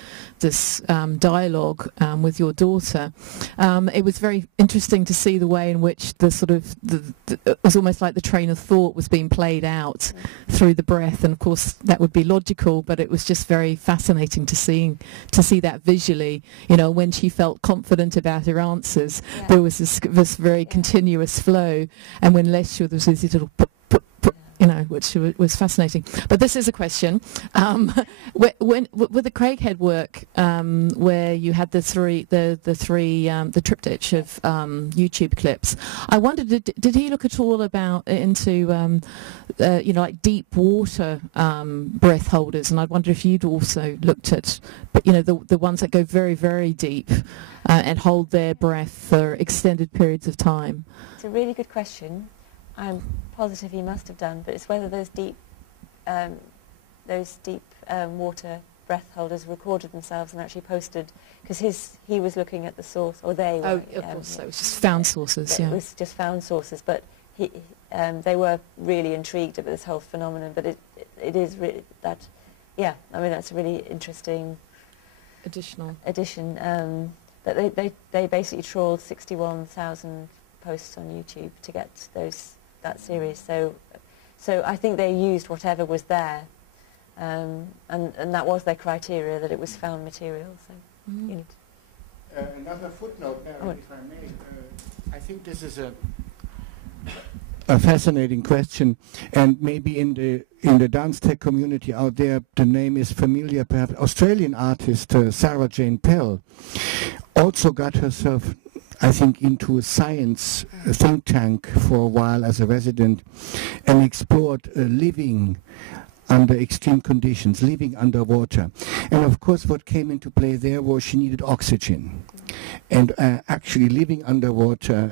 dialogue with your daughter. It was very interesting to see the way in which the sort of, it was almost like the train of thought was being played out through the breath, and of course that would be logical, but it was just very fascinating to see that visually. You know, when she felt confident about her answers, there was this very continuous flow, and when less sure, there was this little you know, which was fascinating. But this is a question. With the Craighead work, where you had the triptych of YouTube clips, I wondered, did he look at all into you know, like deep water breath holders? And I wonder if you'd also looked at, you know, the ones that go very, very deep and hold their breath for extended periods of time. It's a really good question. I'm positive he must have done, but it's whether those deep water breath holders recorded themselves and actually posted, because he was looking at the source, or they were. Oh, of course, so it was just found sources, yeah. It was just found sources, but they were really intrigued about this whole phenomenon, but it is really that, yeah, I mean, that's a really interesting addition. But they basically trawled 61,000 posts on YouTube to get that series. So I think they used whatever was there, and that was their criteria, that it was found material. So you need another footnote, Mary, if I may. I think this is a fascinating question, and maybe in the dance tech community out there, the name is familiar. Perhaps Australian artist Sarah Jane Pell also got herself, I think, into a science think tank for a while as a resident, and explored living under extreme conditions, living underwater. And of course what came into play there was she needed oxygen. And actually living underwater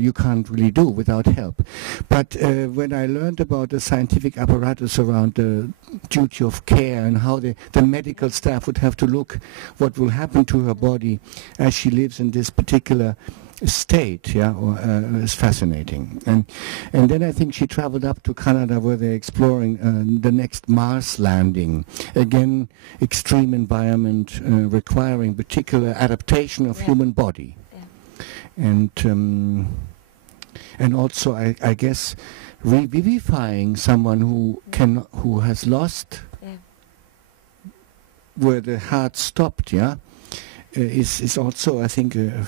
you can't really do without help. But when I learned about the scientific apparatus around the duty of care and how the medical staff would have to look what will happen to her body as she lives in this particular state, is fascinating. And then I think she traveled up to Canada, where they're exploring the next Mars landing. Again, extreme environment requiring particular adaptation of human body. And also, I guess, revivifying someone who has lost where the heart stopped, is also, I think, a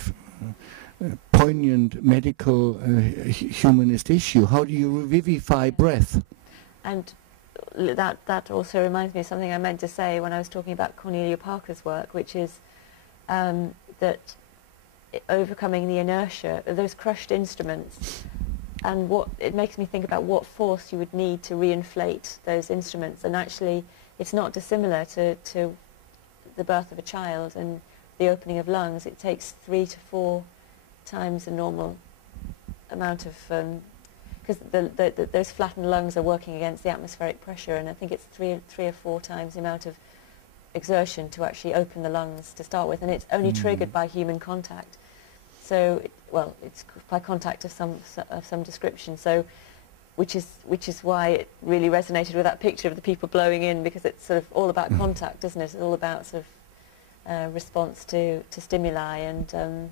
poignant medical humanist issue. How do you revivify breath? And that also reminds me of something I meant to say when I was talking about Cornelia Parker's work, which is that overcoming the inertia of those crushed instruments, and it makes me think about what force you would need to reinflate those instruments. And actually it's not dissimilar to the birth of a child and the opening of lungs. It takes 3 to 4 times the normal amount of, because those flattened lungs are working against the atmospheric pressure, and I think it's 3 or 4 times the amount of exertion to actually open the lungs to start with, and it's only triggered by human contact. So, it's by contact of some description. So, which is why it really resonated with that picture of the people blowing in, because it's sort of all about contact, isn't it? It's all about sort of response to stimuli, and sorry,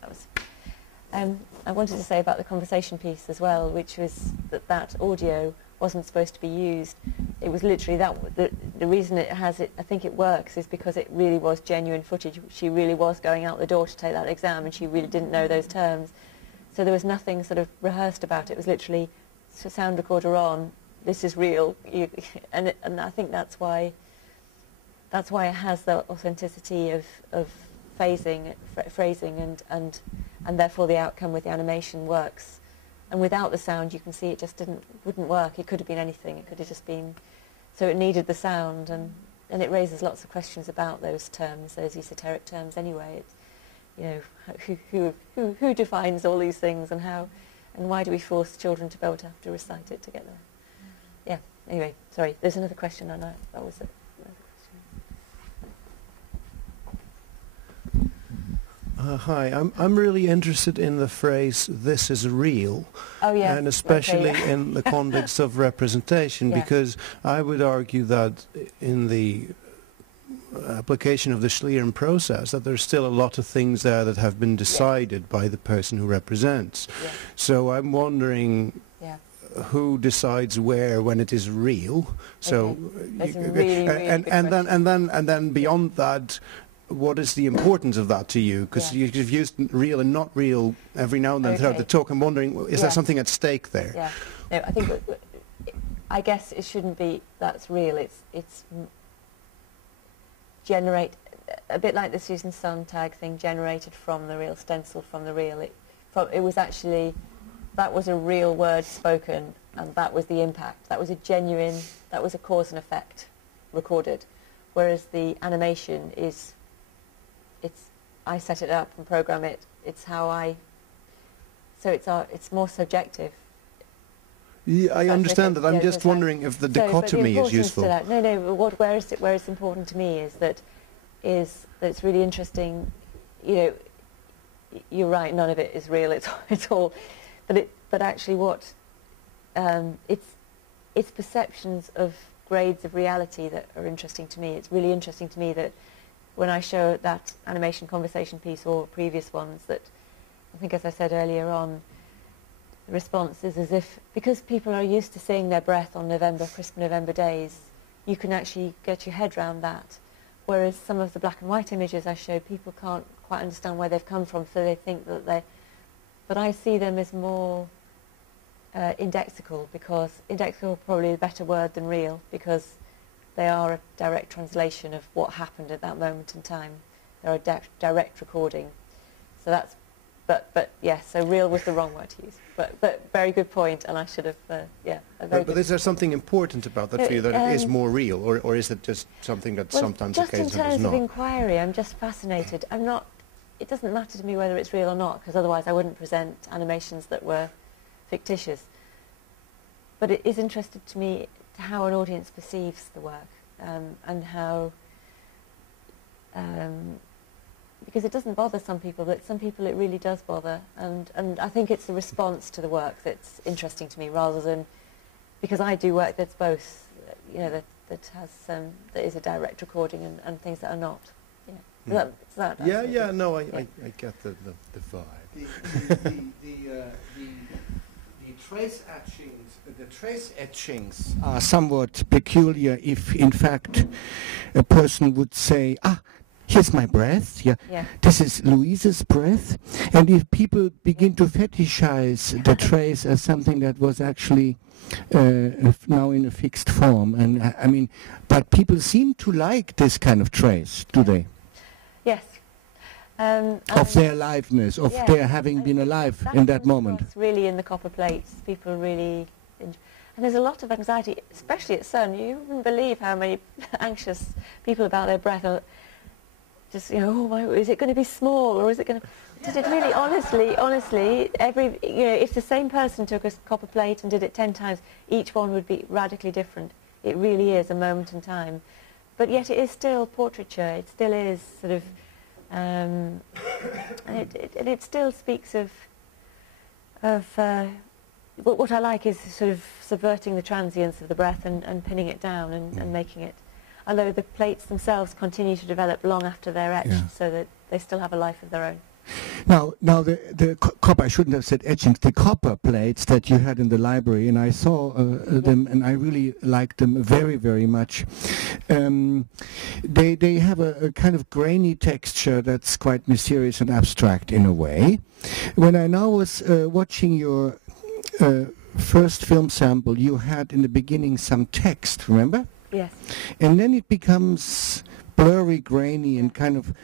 that was. I wanted to say about the conversation piece as well, which was that audio wasn't supposed to be used. It was literally the reason it has it. I think it works is because it really was genuine footage. She really was going out the door to take that exam, and she really didn't know those terms. So there was nothing sort of rehearsed about it. It was literally sound recorder on. This is real, and I think that's why it has the authenticity of phrasing, and therefore the outcome with the animation works. And without the sound, you can see it just wouldn't work. It could have been anything. It could have just been. So it needed the sound, and it raises lots of questions about those terms, those esoteric terms. Anyway, who defines all these things, and how, and why do we force children to be able to have to recite it together? Yeah. Anyway, sorry. There's another question, and that was it. Hi, I'm really interested in the phrase "this is real," and especially in the context of representation, because I would argue that in the application of the Schlieren process, that there's still a lot of things there that have been decided by the person who represents. So I'm wondering who decides where when it is real. So and then beyond that, what is the importance of that to you? Because you've used real and not real every now and then throughout the talk. I'm wondering, is there something at stake there? Yeah, no, I think I guess it shouldn't be that's real. It's generate a bit like the Susan Sontag thing, generated from the real, stenciled from the real. It was actually, that was a real word spoken, and that was the impact. That was a genuine, that was a cause and effect recorded. Whereas the animation is, I set it up and program it. It's how so it's more subjective. Yeah, I understand that. I'm just wondering if the dichotomy is useful. No. Where it's important to me is that it's really interesting. You know, you're right. None of it is real. It's all, but actually, what it's perceptions of grades of reality that are interesting to me. It's really interesting to me that when I show that animation conversation piece or previous ones, that I think, as I said earlier on, the response is as if, because people are used to seeing their breath on crisp November days, you can actually get your head around that. Whereas some of the black and white images I show, people can't quite understand where they've come from, so they think that but I see them as more indexical, because indexical probably a better word than real, because they are a direct translation of what happened at that moment in time. They're a direct recording. So that's, but yes, so real was the wrong word to use. But very good point, and I should have, But is there something important about that for you, that it is more real, or is it just something that sometimes occasionally is not? Just in terms of inquiry, I'm just fascinated. It doesn't matter to me whether it's real or not, because otherwise I wouldn't present animations that were fictitious. But it is interesting to me how an audience perceives the work, and how, because it doesn't bother some people, but some people it really does bother, and I think it's the response to the work that's interesting to me, rather than, because I do work that's both, you know, that has that is a direct recording, and things that are not. Yeah. I get the vibe. The trace etchings are somewhat peculiar if, in fact, a person would say, here's my breath, this is Louise's breath, and if people begin to fetishize the trace as something that was actually now in a fixed form, and I mean, but people seem to like this kind of trace, do they? Yes. Of their aliveness, of their having been alive in that moment. It's really in the copper plates. People really, and there's a lot of anxiety, especially at CERN. You wouldn't believe how many anxious people about their breath are. Just, you know, is it going to be small, or is it going to? Did it really? Honestly, if the same person took a copper plate and did it 10 times, each one would be radically different. It really is a moment in time, but yet it is still portraiture. It still is sort of. And it still speaks of what I like is sort of subverting the transience of the breath and pinning it down and making it, although the plates themselves continue to develop long after they're etched, so that they still have a life of their own. Now the copper, I shouldn't have said etchings, the copper plates that you had in the library, and I saw them, and I really liked them very, very much. They have a kind of grainy texture that's quite mysterious and abstract in a way. When I now was watching your first film sample, you had in the beginning some text, remember? Yes. And then it becomes blurry, grainy, and kind of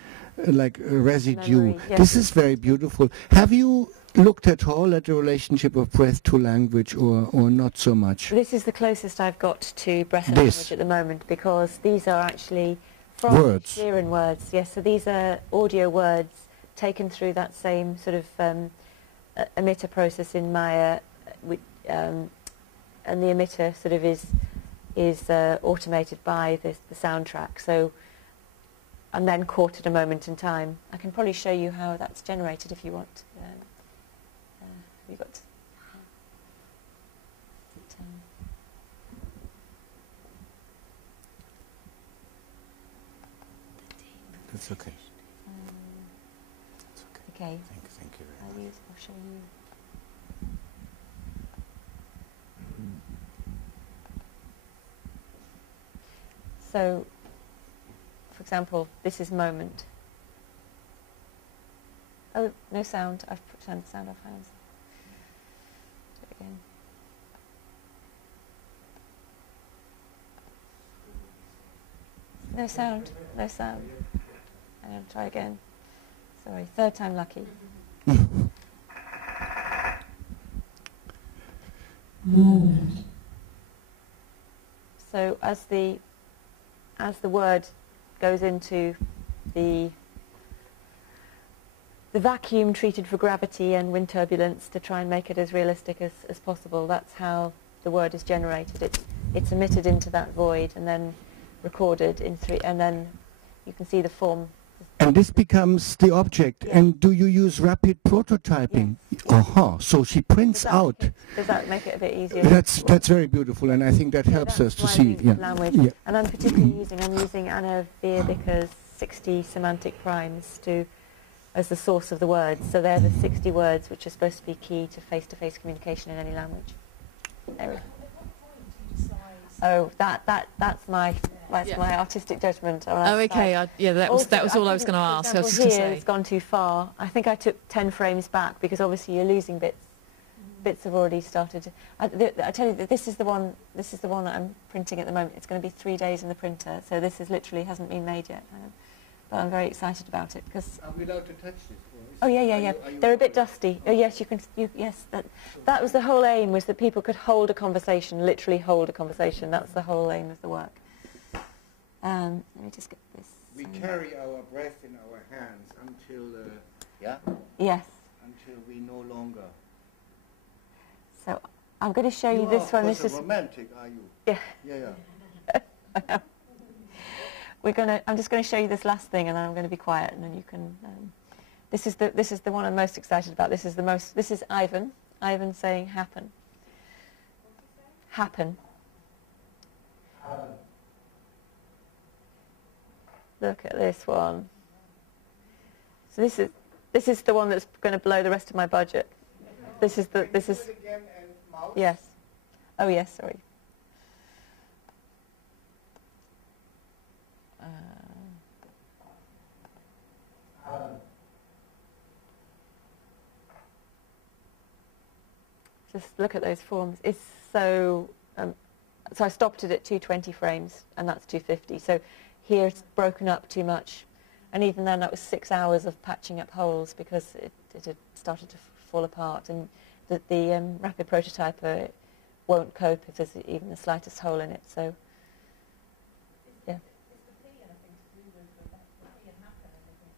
like a residue. Yes. This is very beautiful. Have you looked at all at the relationship of breath to language, or not so much? This is the closest I've got to breath and language at the moment, because these are actually from words. Sheeran words. Yes, so these are audio words taken through that same sort of emitter process in Maya, and the emitter sort of is automated by the soundtrack. So and then caught at a moment in time. I can probably show you how that's generated if you want. Have you got? That's okay. That's okay. Okay. Thank you very much. I'll show you. So, for example, this is moment. Oh, no sound. I've turned the sound off. Hands. Do it again. No sound. No sound. And I'll try again. Sorry, third time lucky. So as the word goes into the vacuum treated for gravity and wind turbulence to try and make it as realistic as possible, that's how the word is generated. It's emitted into that void and then recorded in and then you can see the form. And this becomes the object. Yeah. And do you use rapid prototyping? Yes. So she prints out. Does that make it a bit easier? That's very beautiful, and I think that helps us to see. Language. Yeah. And I'm particularly using Anna Birringer's 60 semantic primes as the source of the words. So they're the 60 words which are supposed to be key to face-to-face communication in any language. There we go. Oh, that's my artistic judgment. Oh, okay. That was all I was going to ask. I was Here, going to say it's gone too far. I think I took 10 frames back because obviously you're losing bits. Bits have already started. I tell you that this is the one that I'm printing at the moment. It's going to be 3 days in the printer, so this is literally hasn't been made yet. But I'm very excited about it because. Are we allowed to touch this? Oh yeah. They're a bit dusty. Oh yes, you can. Yes, that was the whole aim, was that people could hold a conversation, literally hold a conversation. That's the whole aim of the work. Let me just get this. We carry our breath in our hands until. Yes. Until we no longer. So I'm going to show you this one. This is romantic, are you? Yeah. Yeah. I'm just going to show you this last thing, and then I'm going to be quiet, and then you can. This is the one I'm most excited about. This is Ivan saying happen. Happen. Look at this one. So this is the one that's going to blow the rest of my budget. This is. Yes. Oh yes. Sorry. Just look at those forms. It's so. So I stopped it at 220 frames, and that's 250. So here it's broken up too much, and even then that was 6 hours of patching up holes because it had started to fall apart, and the rapid prototyper won't cope if there's even the slightest hole in it. So yeah.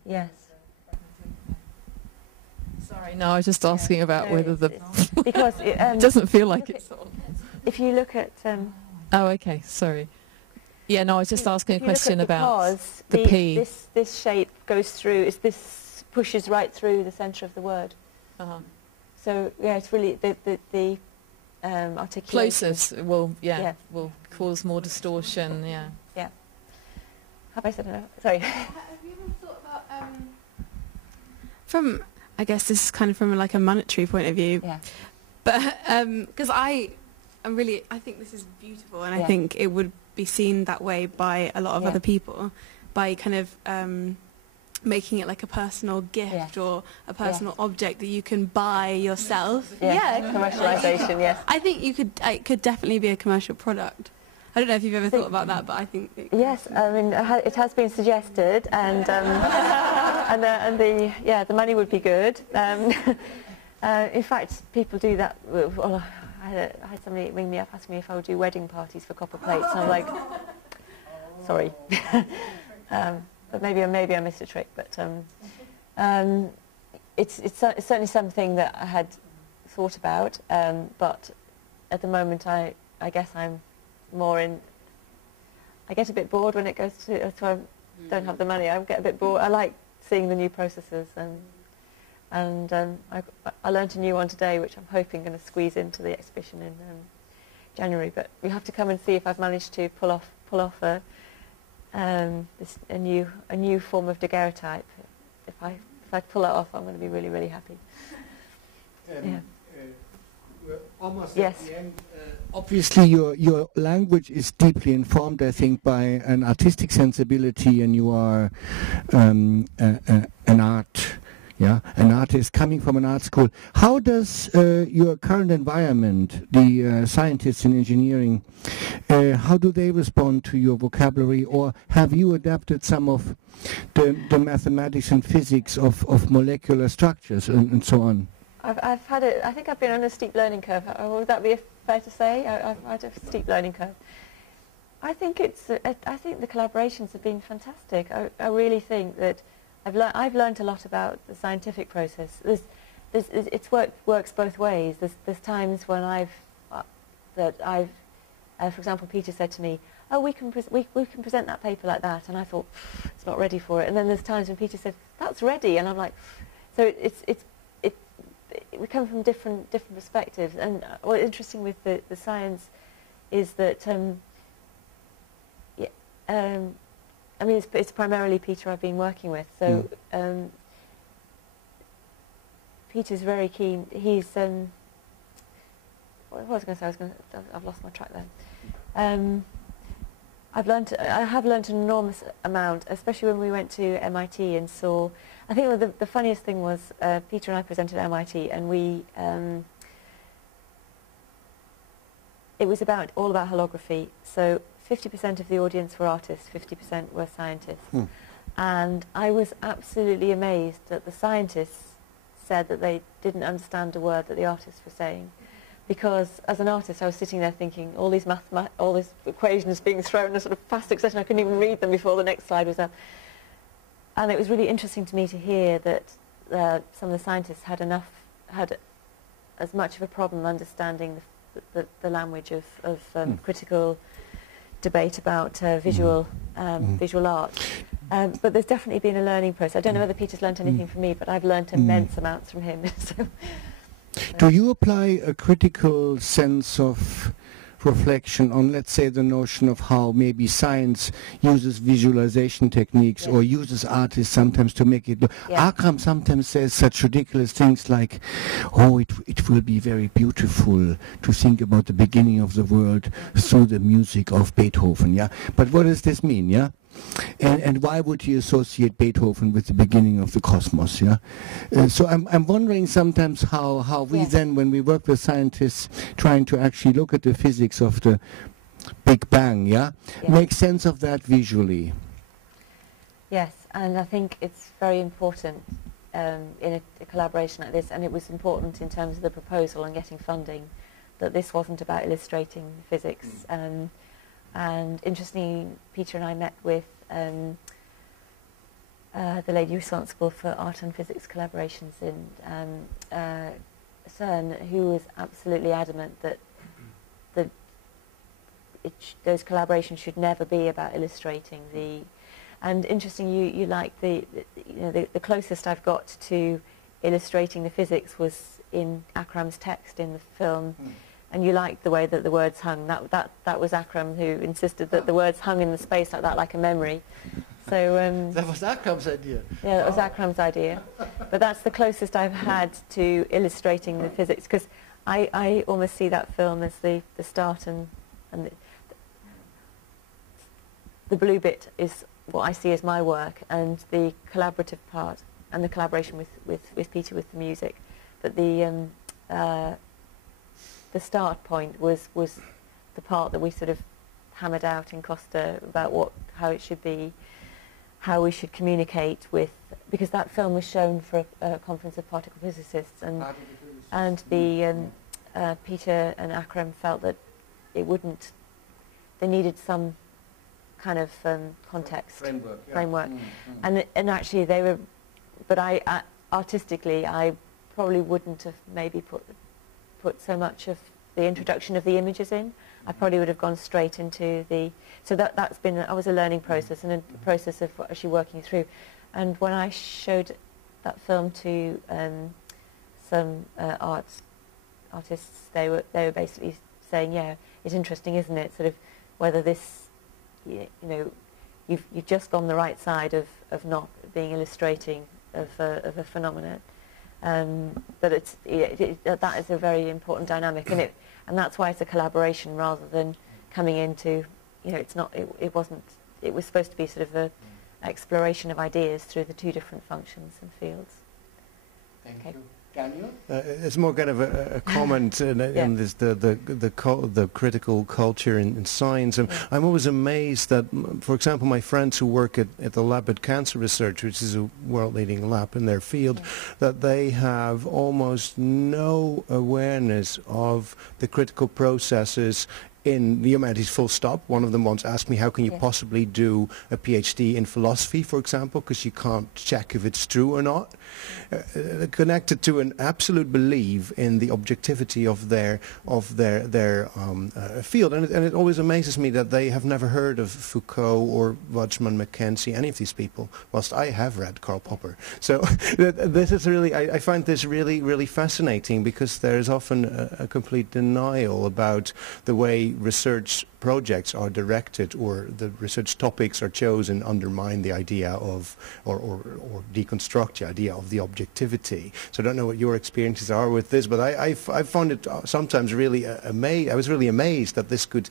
Yes. Sorry, no, I was just asking about whether because it doesn't feel like it's. If you look at. Oh, okay. Sorry. Yeah, no, I was just asking a question about the P. This shape goes through. This pushes right through the centre of the word. So yeah, it's really the articulation. Plosives will will cause more distortion. Yeah. Yeah. Have I said enough? Sorry. Have you ever thought about from? I guess this is kind of from like a monetary point of view. Yeah. But because I think this is beautiful, and I think it would be seen that way by a lot of other people, by kind of making it like a personal gift or a personal object that you can buy yourself. Commercialisation. Yes. I think it could definitely be a commercial product. I don't know if you've ever thought about that, but I think yes. I mean, it has been suggested, and the money would be good. In fact, people do that. Well, I had somebody ring me up asking me if I would do wedding parties for copper plates, and I'm like, sorry, but maybe I missed a trick. But it's certainly something that I had thought about, but at the moment I guess I'm more in. I get a bit bored when it goes to don't have the money. I get a bit bored. I like seeing the new processes, and I learnt a new one today, which I'm hoping going to squeeze into the exhibition in January. But you have to come and see if I've managed to pull off a new form of daguerreotype. If I pull it off, I'm going to be really, really happy. Yeah. We're almost at the end. Obviously, your language is deeply informed, I think, by an artistic sensibility, and you are an artist coming from an art school. How does your current environment, the scientists in engineering, how do they respond to your vocabulary, or have you adapted some of the mathematics and physics of molecular structures and so on? I've had it. I think I've been on a steep learning curve. Would that be fair to say? I've had a steep learning curve. I think I think the collaborations have been fantastic. I really think that I've learned a lot about the scientific process. Works both ways. There's times when for example, Peter said to me, "Oh, we can present that paper like that," and I thought it's not ready for it. And then there's times when Peter said, "That's ready," and I'm like, so we come from different perspectives. And what's interesting with the science is that I mean, it's primarily Peter I've been working with. So Peter's very keen. He's what was I going to say? I've lost my track there. I have learnt an enormous amount, especially when we went to MIT and saw. I think the funniest thing was Peter and I presented at MIT, and it was all about holography. So 50% of the audience were artists, 50% were scientists. And I was absolutely amazed that the scientists said that they didn't understand a word that the artists were saying. Because as an artist, I was sitting there thinking, all these equations being thrown in a sort of fast succession, I couldn't even read them before the next slide was up. And it was really interesting to me to hear that some of the scientists had as much of a problem understanding the language of critical debate about visual art. But there's definitely been a learning process. I don't know whether Peter's learnt anything from me, but I've learnt immense amounts from him. Do you apply a critical sense of reflection on, let's say, the notion of how maybe science uses visualization techniques or uses artists sometimes to make it look... Akram sometimes says such ridiculous things like, oh, it will be very beautiful to think about the beginning of the world through the music of Beethoven, yeah? But what does this mean, yeah? And why would he associate Beethoven with the beginning of the cosmos? Yeah, so I'm wondering sometimes how we then, when we work with scientists trying to actually look at the physics of the Big Bang, make sense of that visually. Yes, and I think it's very important in a collaboration like this, and it was important in terms of the proposal and getting funding, that this wasn't about illustrating physics. And interestingly, Peter and I met with the lady responsible for art and physics collaborations in CERN, who was absolutely adamant that those collaborations should never be about illustrating the. And interesting, you like the closest I've got to illustrating the physics was in Akram's text in the film. And you liked the way that the words hung. That was Akram who insisted that the words hung in the space like that, like a memory. So that was Akram's idea. Yeah, that was Akram's idea. But that's the closest I've had to illustrating the physics, because I almost see that film as the start, and the blue bit is what I see as my work, and the collaborative part and the collaboration with Peter with the music. But the start point was the part that we sort of hammered out in Costa about how it should be, how we should communicate with, because that film was shown for a conference of particle physicists, and Peter and Akram felt that it wouldn't. They needed some kind of context framework, and actually they were. But artistically, I probably wouldn't have maybe put so much of the introduction of the images in. I probably would have gone straight into the... So that's been... I was a learning process and a process of actually working through. And when I showed that film to some artists, they were basically saying, yeah, it's interesting, isn't it? Sort of whether this, you know, you've just gone the right side of not being illustrating of a phenomenon. But that is a very important dynamic, and that's why it's a collaboration rather than coming into, you know, it's not, it wasn't, it was supposed to be sort of a exploration of ideas through the two different functions and fields. Thank you. Daniel? It's more kind of a comment in this, the critical culture in science. And I'm always amazed that, for example, my friends who work at the lab at Cancer Research, which is a world-leading lab in their field, that they have almost no awareness of the critical processes in the humanities, full stop. One of them once asked me, how can you possibly do a PhD in philosophy, for example, because you can't check if it's true or not. Connected to an absolute belief in the objectivity of their field. And it always amazes me that they have never heard of Foucault or Watchman Mackenzie, any of these people, whilst I have read Karl Popper. So this is really, I find this really, really fascinating, because there is often a complete denial about the way research projects are directed, or the research topics are chosen, undermine the idea of, or deconstruct the idea of the objectivity. So I don't know what your experiences are with this, but I found it sometimes really I was really amazed that this could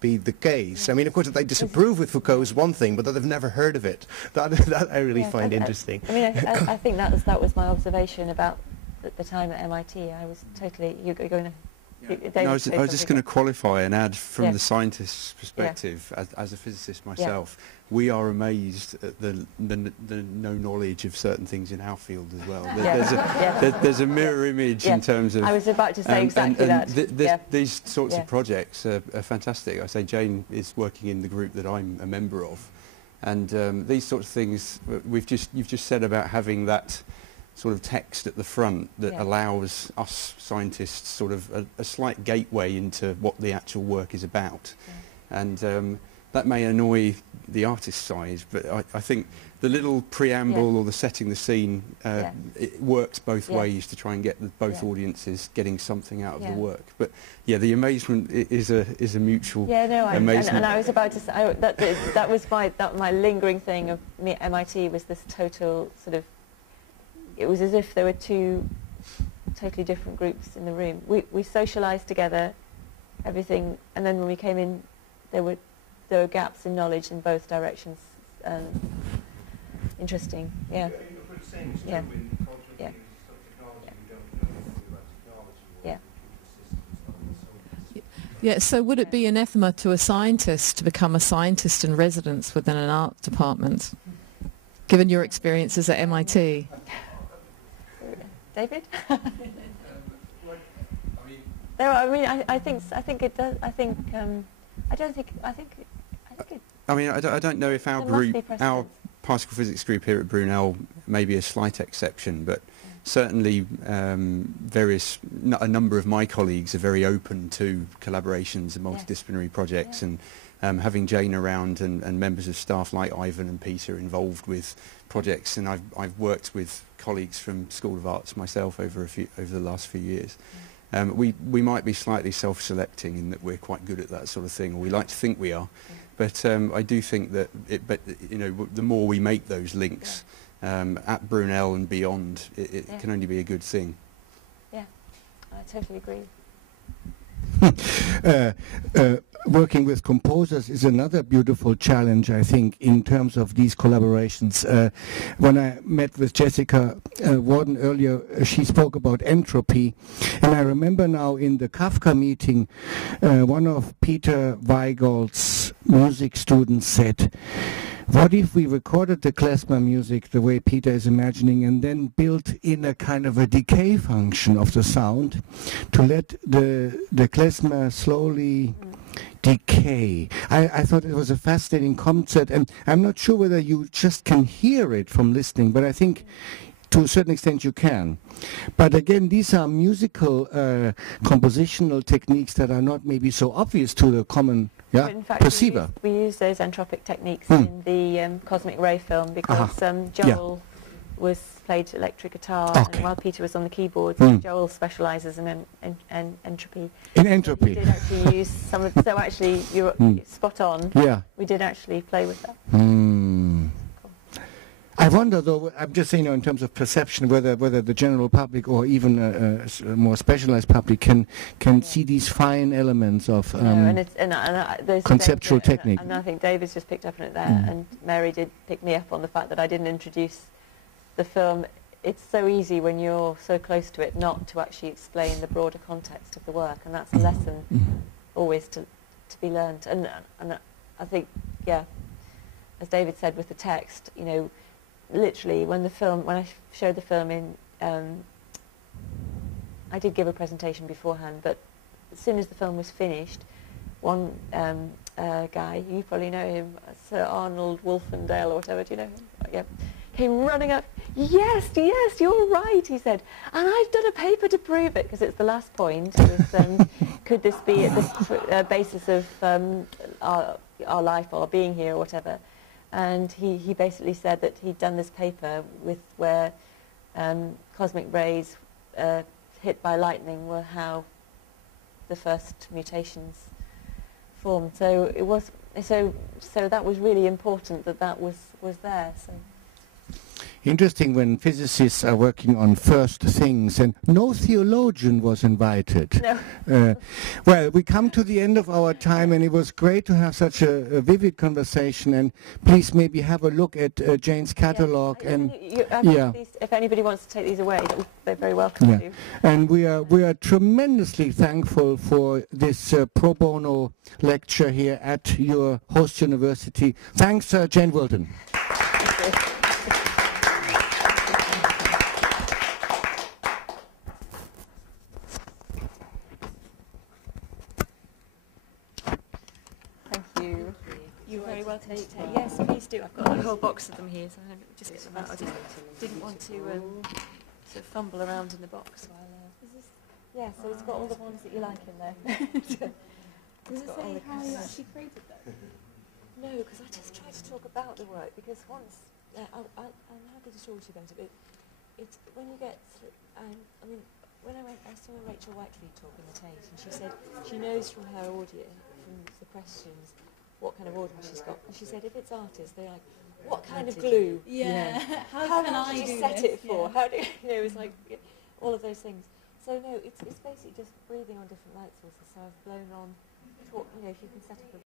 be the case. I mean, of course, that they disapprove with Foucault is one thing, but that they've never heard of it. That I really find interesting. I mean, I think that was my observation about the time at MIT. I was totally... You're going to... No, I was just going to qualify and add from the scientist's perspective, as a physicist myself, we are amazed at the no knowledge of certain things in our field as well. There's a mirror image in terms of... I was about to say exactly that. These sorts of projects are fantastic. I say Jayne is working in the group that I'm a member of, and these sorts of things, you've just said about having that sort of text at the front that allows us scientists sort of a slight gateway into what the actual work is about. And that may annoy the artist side, but I think the little preamble or the setting the scene, it works both ways to try and get both audiences getting something out of the work. But the amazement is a mutual amazement. And I was about to say, that was my lingering thing of me at MIT, was this total sort of... It was as if there were two totally different groups in the room. We socialised together, everything, and then when we came in, there were gaps in knowledge in both directions. Interesting, yeah. Yeah, so would it be anathema to a scientist to become a scientist in residence within an art department, given your experiences at MIT? David? I think it does. I mean, I don't know if our group, our particle physics group here at Brunel, may be a slight exception, but certainly a number of my colleagues are very open to collaborations and multidisciplinary projects, and having Jayne around and members of staff like Ivan and Peter involved with projects, and I've worked with colleagues from School of Arts myself over the last few years. We might be slightly self-selecting in that we're quite good at that sort of thing, or we like to think we are, but I do think that the more we make those links at Brunel and beyond, it can only be a good thing. Yeah, I totally agree. Working with composers is another beautiful challenge, I think, in terms of these collaborations. When I met with Jessica Warden earlier, she spoke about entropy, and I remember now in the Kafka meeting, one of Peter Weigold's music students said, what if we recorded the klezmer music the way Peter is imagining, and then built in a kind of a decay function of the sound to let the klezmer slowly decay. I thought it was a fascinating concept, and I'm not sure whether you just can hear it from listening, but I think to a certain extent you can. But again, these are musical compositional techniques that are not maybe so obvious to the common in fact, perceiver. We use those entropic techniques in the Cosmic Ray film because Joel was played electric guitar, and while Peter was on the keyboards, Joel specialises in entropy. In entropy. So we did actually use some of. So actually, you're spot on. Yeah. We did actually play with that. I wonder, though, I'm just saying, in terms of perception, whether the general public or even a more specialized public can see these fine elements of those conceptual technique. And I think David's just picked up on it there, and Mary did pick me up on the fact that I didn't introduce the film. It's so easy when you're so close to it not to actually explain the broader context of the work, and that's a lesson always to be learned. And I think, as David said with the text, literally when I showed the film in, I did give a presentation beforehand, but as soon as the film was finished, one guy, you probably know him, Sir Arnold Wolfendale or whatever, do you know him? Yeah. Came running up, yes, you're right, he said, and I've done a paper to prove it, because it's the last point, was, could this be at the basis of our life or being here or whatever. And he basically said that he'd done this paper where cosmic rays hit by lightning were how the first mutations formed. So it was so that was really important that was there. So. Interesting when physicists are working on first things, and no theologian was invited. No. Well, we come to the end of our time, and it was great to have such a vivid conversation. And please maybe have a look at Jayne's catalogue. If anybody wants to take these away, they're very welcome to. And we are tremendously thankful for this pro bono lecture here at your host university. Thanks, Jayne Wilton. Yes, please do. I've got a whole box of them here, so I just get them out. I just didn't want to sort of fumble around in the box while. So it's got all the ones that you like in there. Does it say how you actually created them? No, because I just try to talk about the work, because once I'm happy to talk to you about it. But it's when you get. When I saw Rachel Wackley talk in the Tate, and she said she knows from her audio, from the questions, what kind of audience she's got. And she said, if it's artists, they're like, what kind of glue? Yeah. How long did you set it for? How do it's like all of those things. So no, it's basically just breathing on different light sources. So I've blown on, if you can set up a